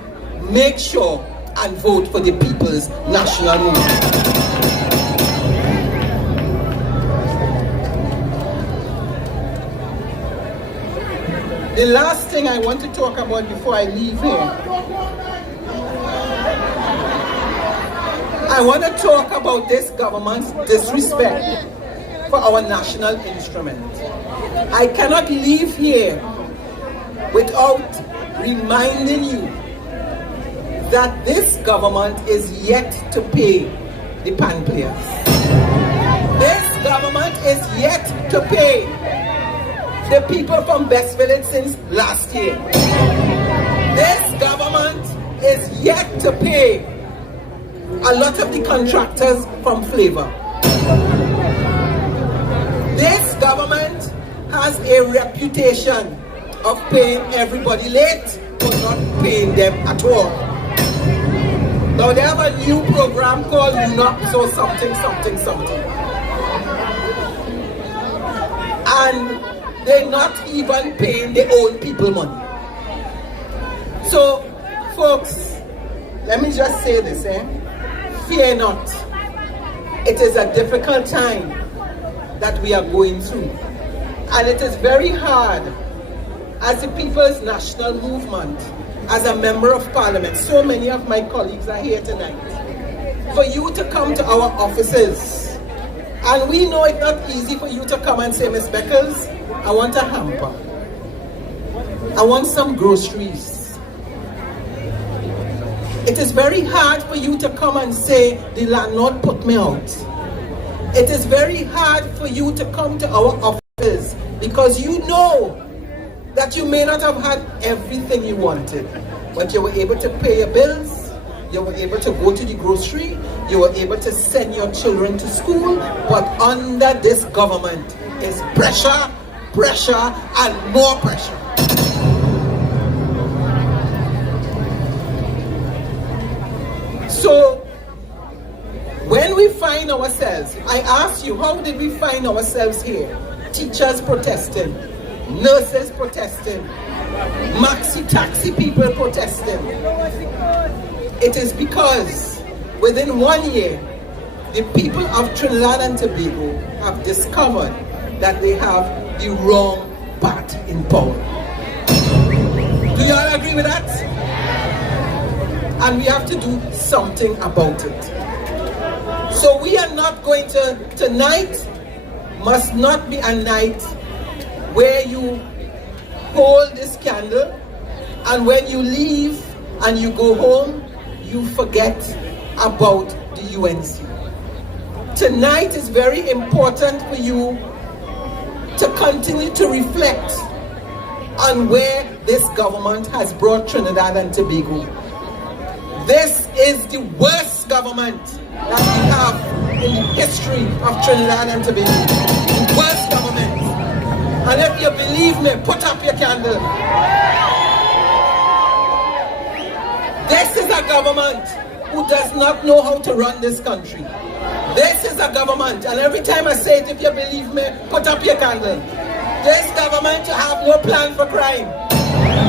make sure and vote for the People's National Movement. The last thing I want to talk about before I leave here, I want to talk about this government's disrespect for our national instrument. I cannot leave here without reminding you that this government is yet to pay the pan players. This government is yet to pay the people from West Village since last year. This government is yet to pay a lot of the contractors from Flavor. This government has a reputation of paying everybody late or not paying them at all. Now they have a new program called UNOP, so something. And they're not even paying their own people money. So, folks, let me just say this, fear not. It is a difficult time that we are going through. And it is very hard as the People's National Movement, as a member of parliament, so many of my colleagues are here tonight, for you to come to our offices. And we know it's not easy for you to come and say, Miss Beckles, I want a hamper. I want some groceries. It is very hard for you to come and say, the landlord put me out. It is very hard for you to come to our offices because you know that you may not have had everything you wanted, but you were able to pay your bills, you were able to go to the grocery, you were able to send your children to school, but under this government is pressure, and more pressure. So, when we find ourselves, I ask you, how did we find ourselves here? Teachers protesting, nurses protesting, maxi taxi people protesting. It is because within 1 year, the people of Trinidad and Tobago have discovered that they have the wrong party in power. Do you all agree with that? And we have to do something about it. So we are not going to, tonight must not be a night where you hold this candle and when you leave and you go home, you forget about the UNC. Tonight is very important for you to continue to reflect on where this government has brought Trinidad and Tobago. This is the worst government that we have in the history of Trinidad and Tobago. The worst government. And if you believe me, put up your candle. This is a government who does not know how to run this country. This is a government, and every time I say it, if you believe me, put up your candle. This government have no plan for crime.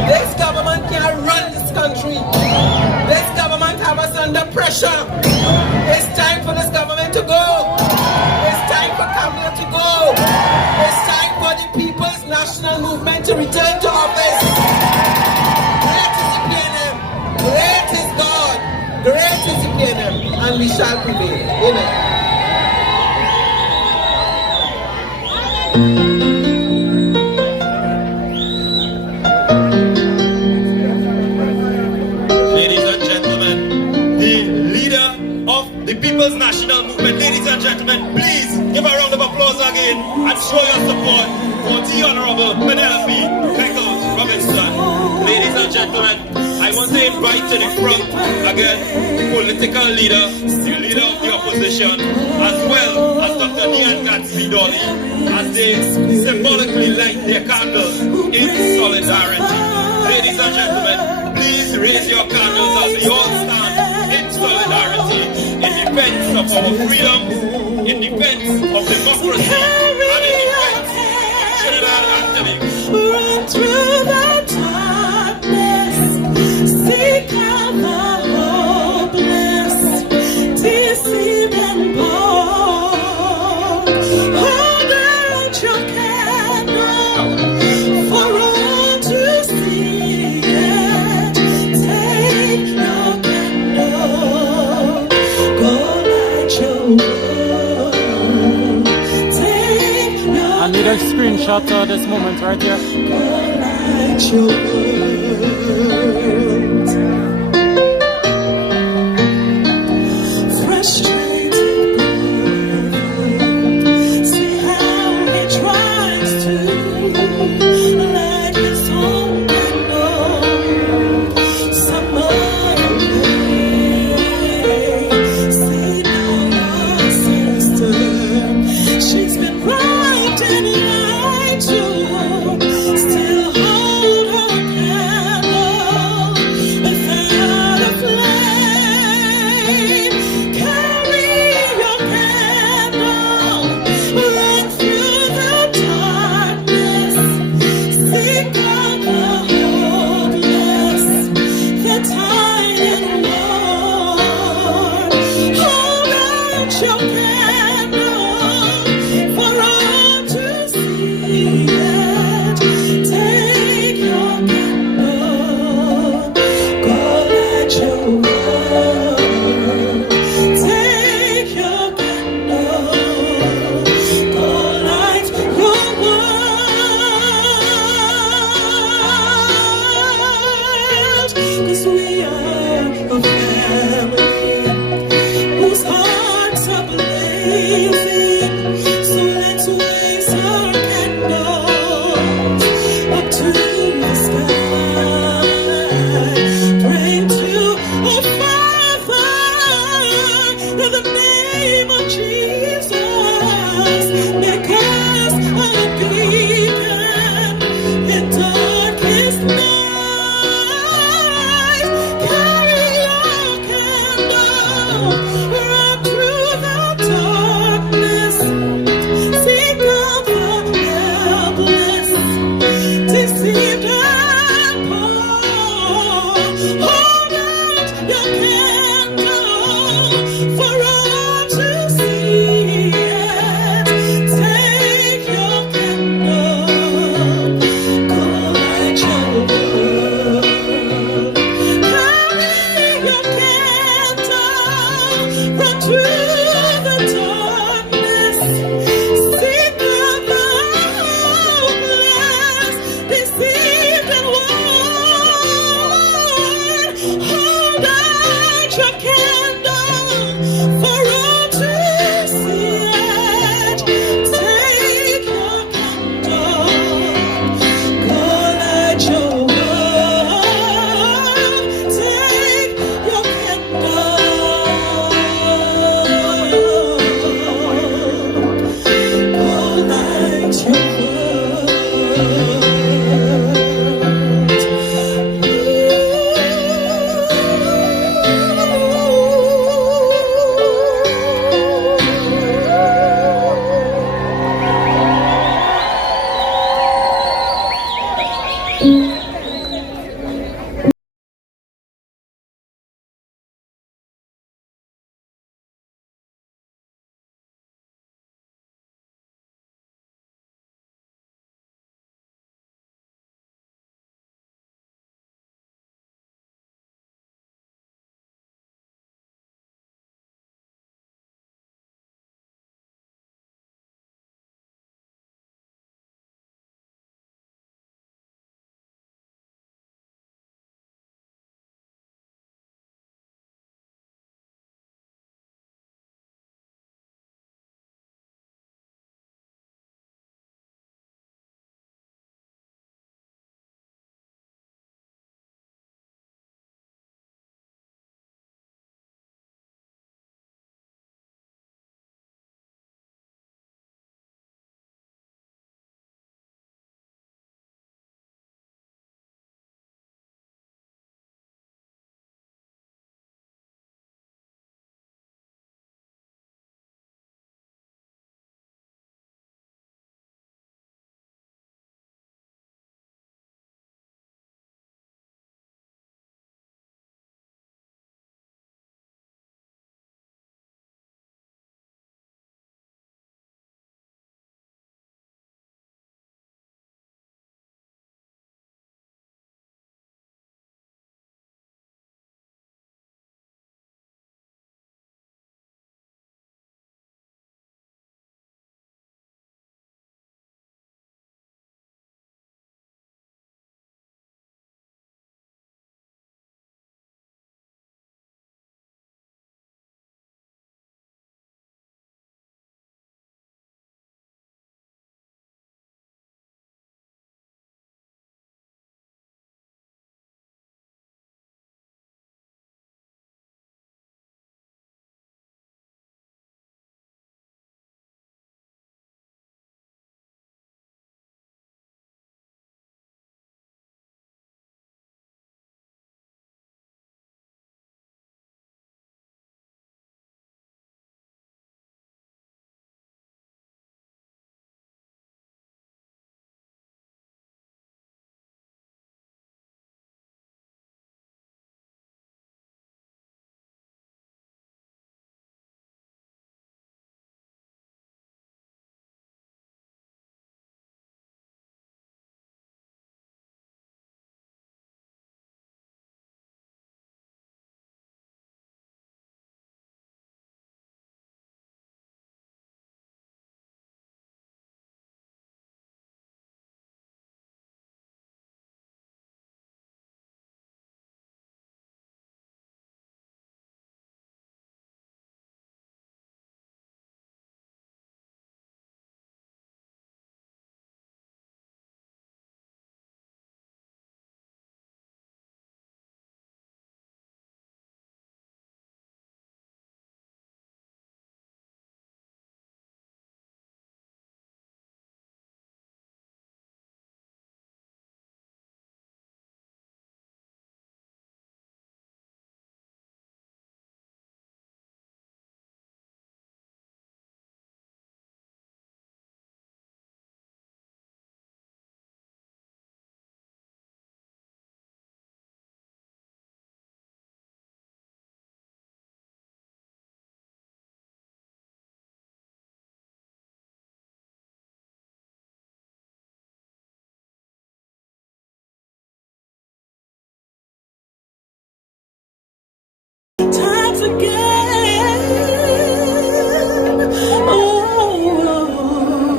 This government can't run this country. This government have us under pressure. It's time for this government to go. It's time for Kamala to go. It's time for the People's National Movement to return to office. Great is the PNM. Great is God. Great is the PNM. And we shall prevail. Amen. The People's National Movement. Ladies and gentlemen, please give a round of applause again and show your support for the Honorable Pennelope Beckles Robinson. Ladies and gentlemen, I I want to invite to the front again the political leader, the leader of the opposition, as well as Dr. Nian Gatsby Dolly, as they symbolically light their candles in solidarity. Ladies and gentlemen, please raise your candles as we all stand in solidarity in defense of our freedom, in defense of democracy, and in defense of Trinidad Anthony. Run through the darkness, seek out the hopeless, deceived and born. Hold out your candle for all to see it. Take your candle, go light your world. Take your I need a screenshot of this moment right here. light your world. Frustrated brother, see how he tries to light his own candle. Some other way, see now your sister, she's been right and lied to, still hold her candle without a flame. Carry your candle, run through the darkness, seek out the hopeless, the tired and worn. Hold out your candle for all to see it. Take your candle, go light your world. Take your candle, go light your world. 'Cause we are a family whose hearts are blazing. So let's raise our candles up to the sky. Pray to our Father in the name of Jesus. Make us a beacon in darkest night. Carry your candle, run through the darkness, seek out the helpless, deceived and poor. Hold out your candle for all to see it. Take your candle, go light your world. Carry your candle, run through the darkness, seek out the hopeless, deceived and worn. Hold out your candle for all to see it. Take your candle, go light your world. Take your candle, go light your world.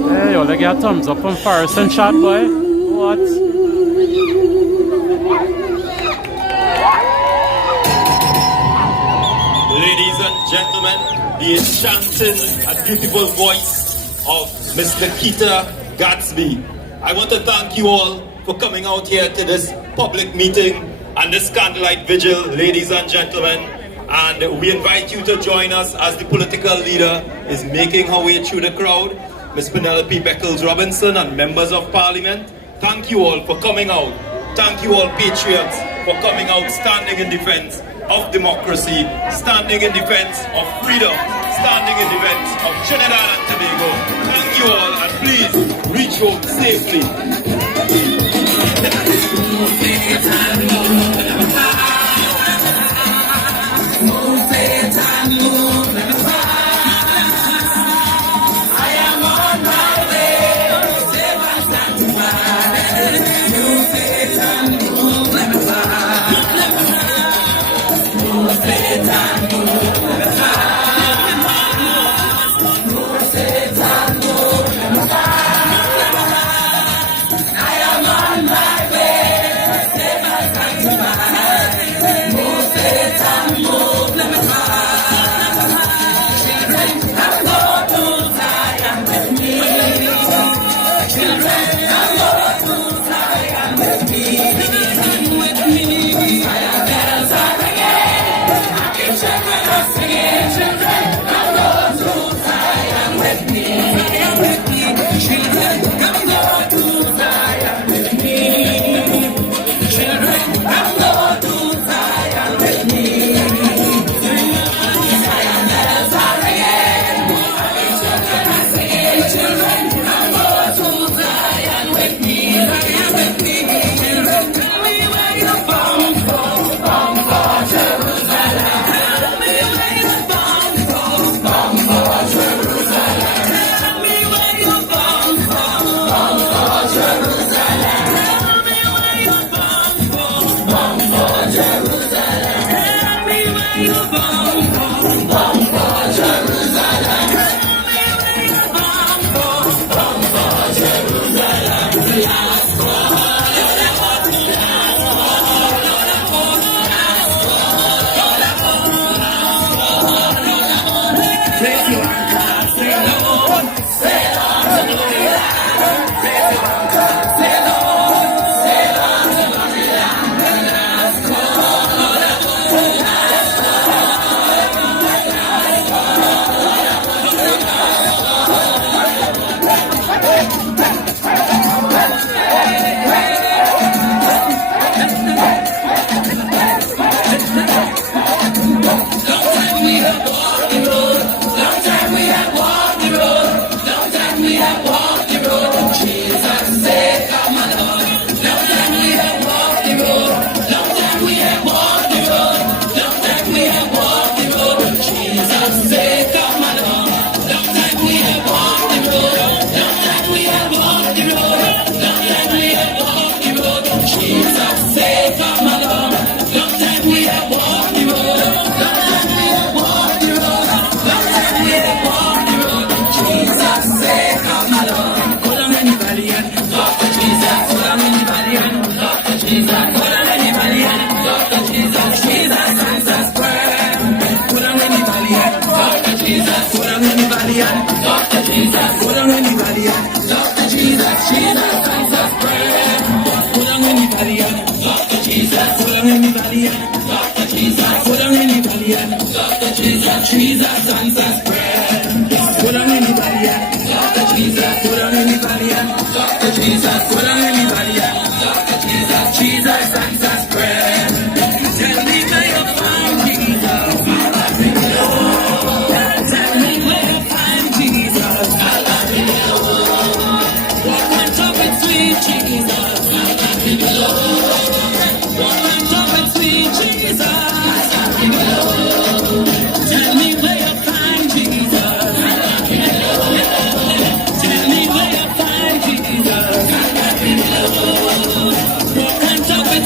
Hey, yo, they get a thumbs up from Forest and Shot, boy. What? Ladies and gentlemen, the enchanting and beautiful voice of Mr. Keita Gatsby. I want to thank you all for coming out here to this public meeting and this candlelight vigil, ladies and gentlemen. And we invite you to join us as the political leader is making her way through the crowd. Ms. Pennelope Beckles Robinson and members of parliament, thank you all for coming out. Thank you all patriots for coming out, standing in defense of democracy, standing in defense of freedom, standing in defense of Trinidad and Tobago. Thank you all, and please reach home safely.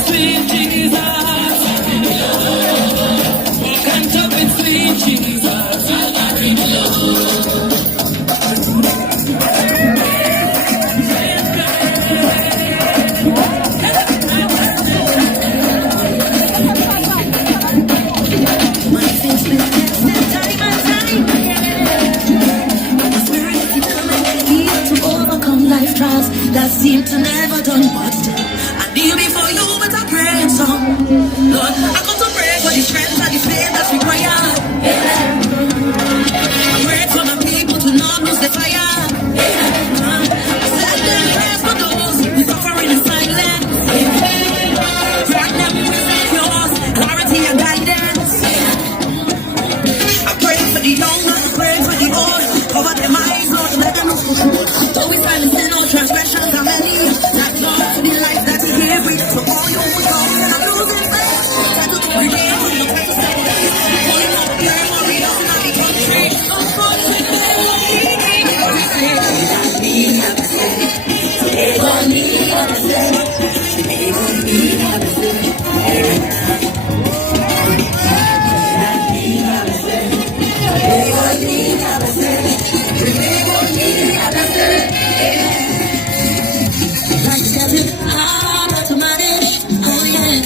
Sweet Jesus, walk and talk with sweet to never done much. I kneel before you with a prayer song. Lord, I come to pray for the strength and the faith that's required. I pray for my people to not lose the fire. I set them prayers for those who suffering in silence. Grant them wisdom, yours, clarity and guidance. I pray for the young, I pray for the old. Cover their eyes, Lord, let them know the truth. Though we silence in all transgressions are many. That Lord, for the life that He gave me. For all you who go and I'm losing faith. Try to regain, no try to separate. Pulling up the memory of the country. Hard to manage, oh yeah.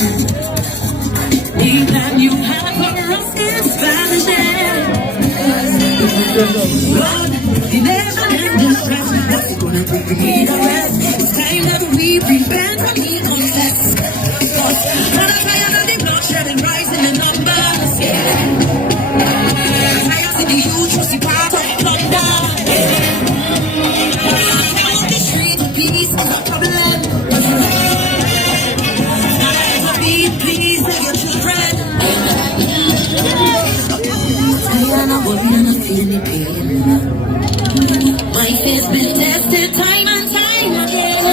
The plan you have for us is vanishing. Lord, the nation in distress, what's gonna take we need a rest? It's time that we repent and we confess. For the fire and the bloodshed and rising in numbers. Fires in the youth, was the part of plunder. Now on the street of peace is a problem. Please save your children. I am not worried, I'm not feeling the pain. My faith's been tested time and time again.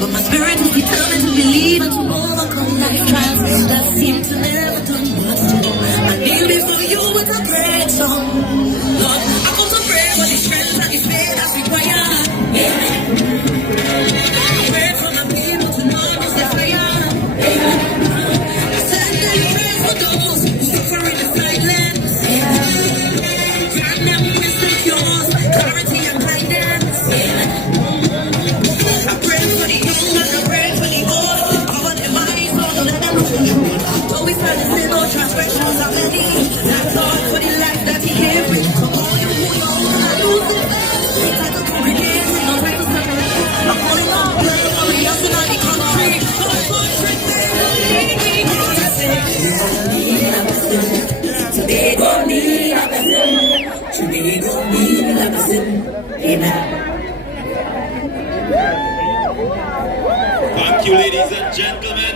But my spirit is determined to believe and to overcome life trials that seem to never do much to. I kneel before you with a great song. Lord, I come to pray for the strength and the faith that's required. I pray for my people to know it's the fire. Transgressions are many. That's all for the life that He gave me. For all you who know I lose it. Try to congregate, no try to separate. I'm calling out, pray for the us in the country. Today gon' need a blessing. Today gon' need a blessing. Amen. Thank you, ladies and gentlemen.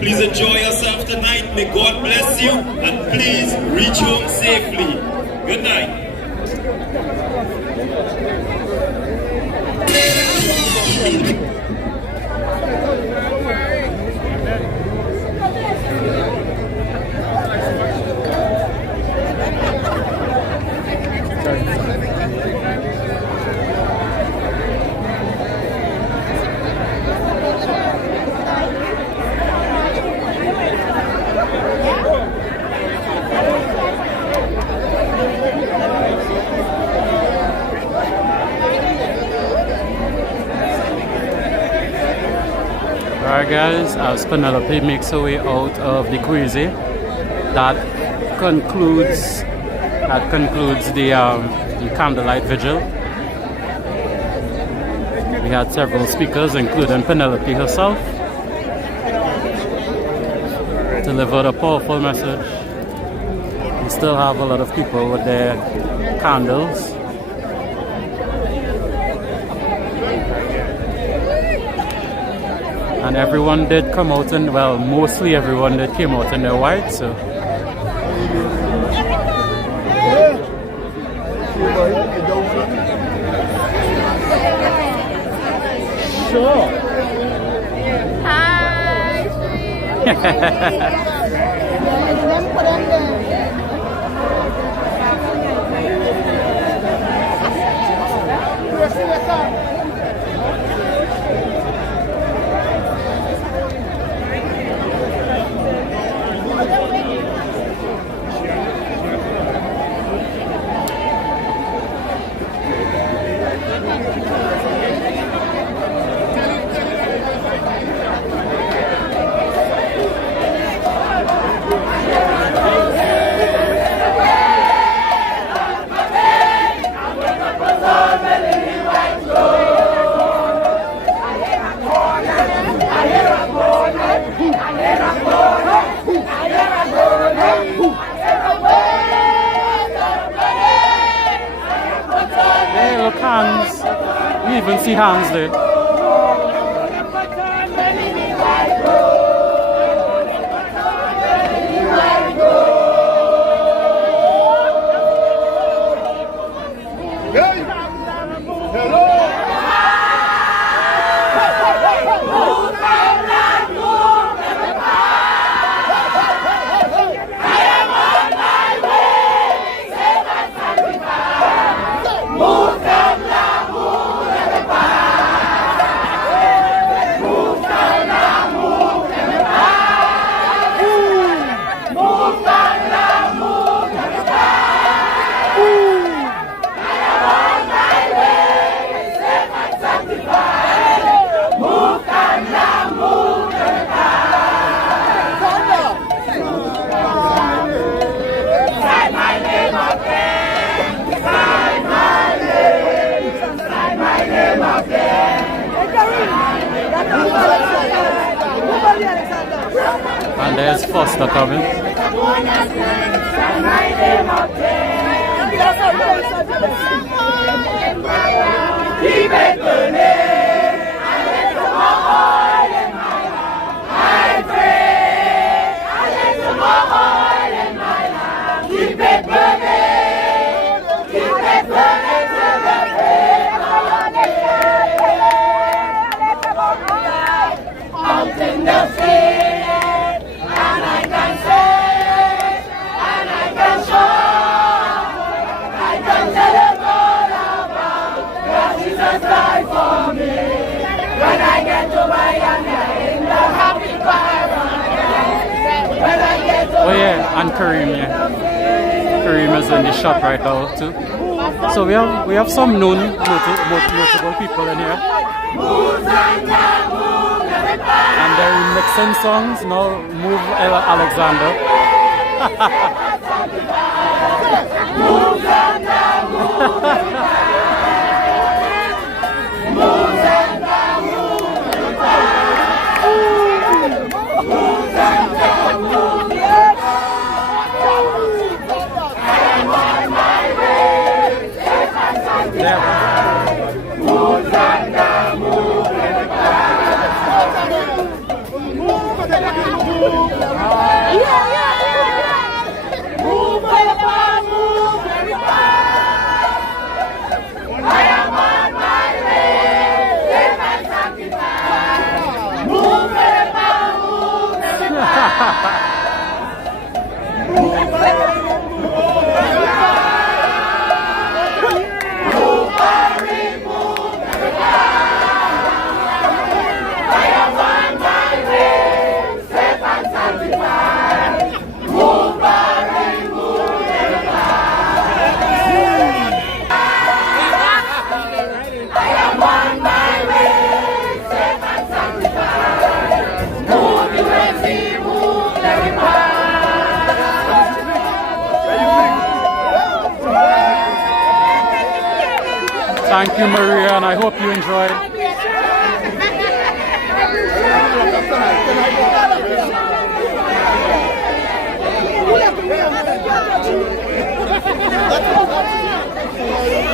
Please enjoy yourself tonight. May God bless you. And please reach home safely. Good night. Alright guys, as Pennelope makes her way out of the queasy, that concludes the candlelight vigil. We had several speakers, including Pennelope herself, delivered a powerful message. We still have a lot of people with their candles. And everyone did come out in, well, mostly everyone did came out in their white, so. Sure. Hi, You even see hands there. And there's Foster coming. Keep it burning, and let some more oil in my lamp. I pray, and let some more oil in my lamp. Keep it burning till the break of day. Out in the field, and I can say, and I can show, I can tell them all about that Jesus died for me. When I get to my end in the happy paradise. When I get to Oh yeah, and Kareem, yeah. Kareem is in the shop right now too. So we have some known notable people in here. And they're remixing songs now. Move Alexander. Thank you, Maria, and I hope you enjoyed.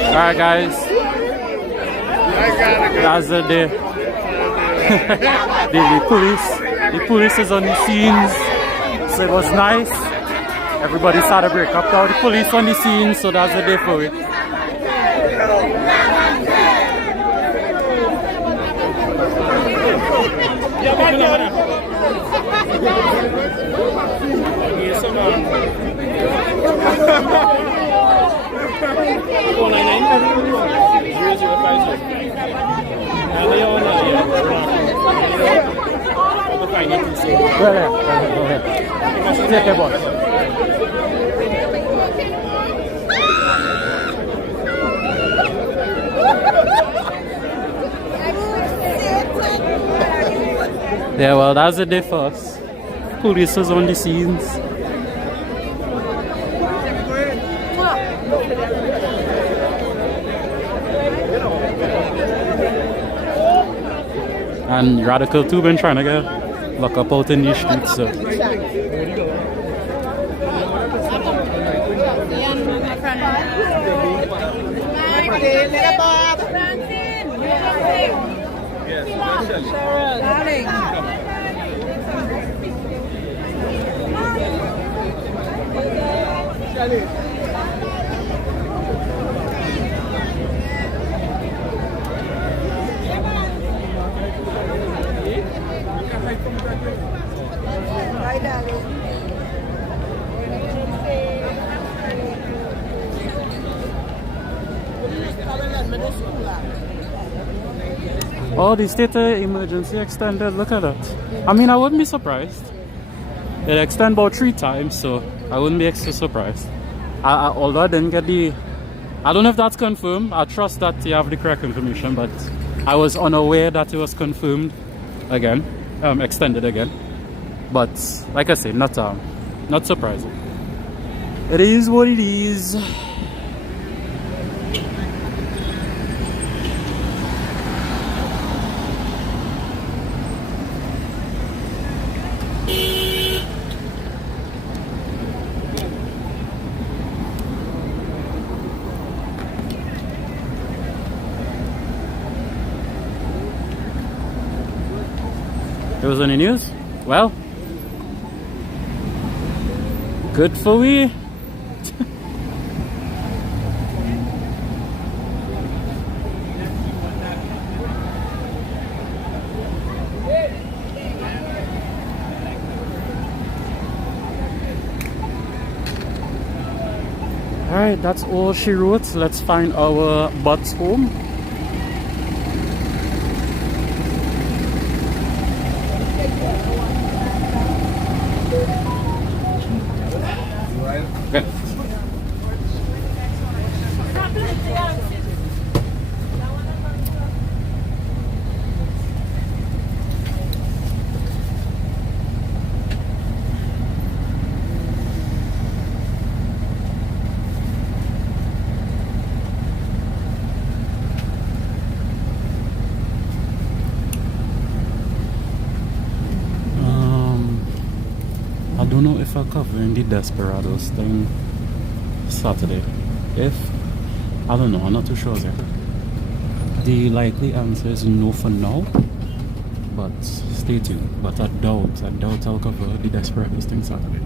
Alright guys, that's the day. the police is on the scenes, so it was nice. Everybody started to break up now. The police on the scene, so that's the day for it. Yeah, well, that's the day for us. Police is on the scenes. And Radical 2 been trying to get locked up out in these streets, so. Oh, the state of emergency extended. Look at that. I mean, I wouldn't be surprised. It extended about 3 times, so I wouldn't be extra surprised. Although I didn't get the... I don't know if that's confirmed. I trust that you have the correct information, but I was unaware that it was confirmed again, extended again. But like I said, not surprising. It is what it is. There was any news? Well, good for we. Alright, that's all she wrote. Let's find our butts home. Okay. I don't know if I'm covering the Desperados thing Saturday. I don't know, I'm not too sure yet. The likely answer is no for now, but stay tuned. But I doubt I'll cover the Desperados thing Saturday.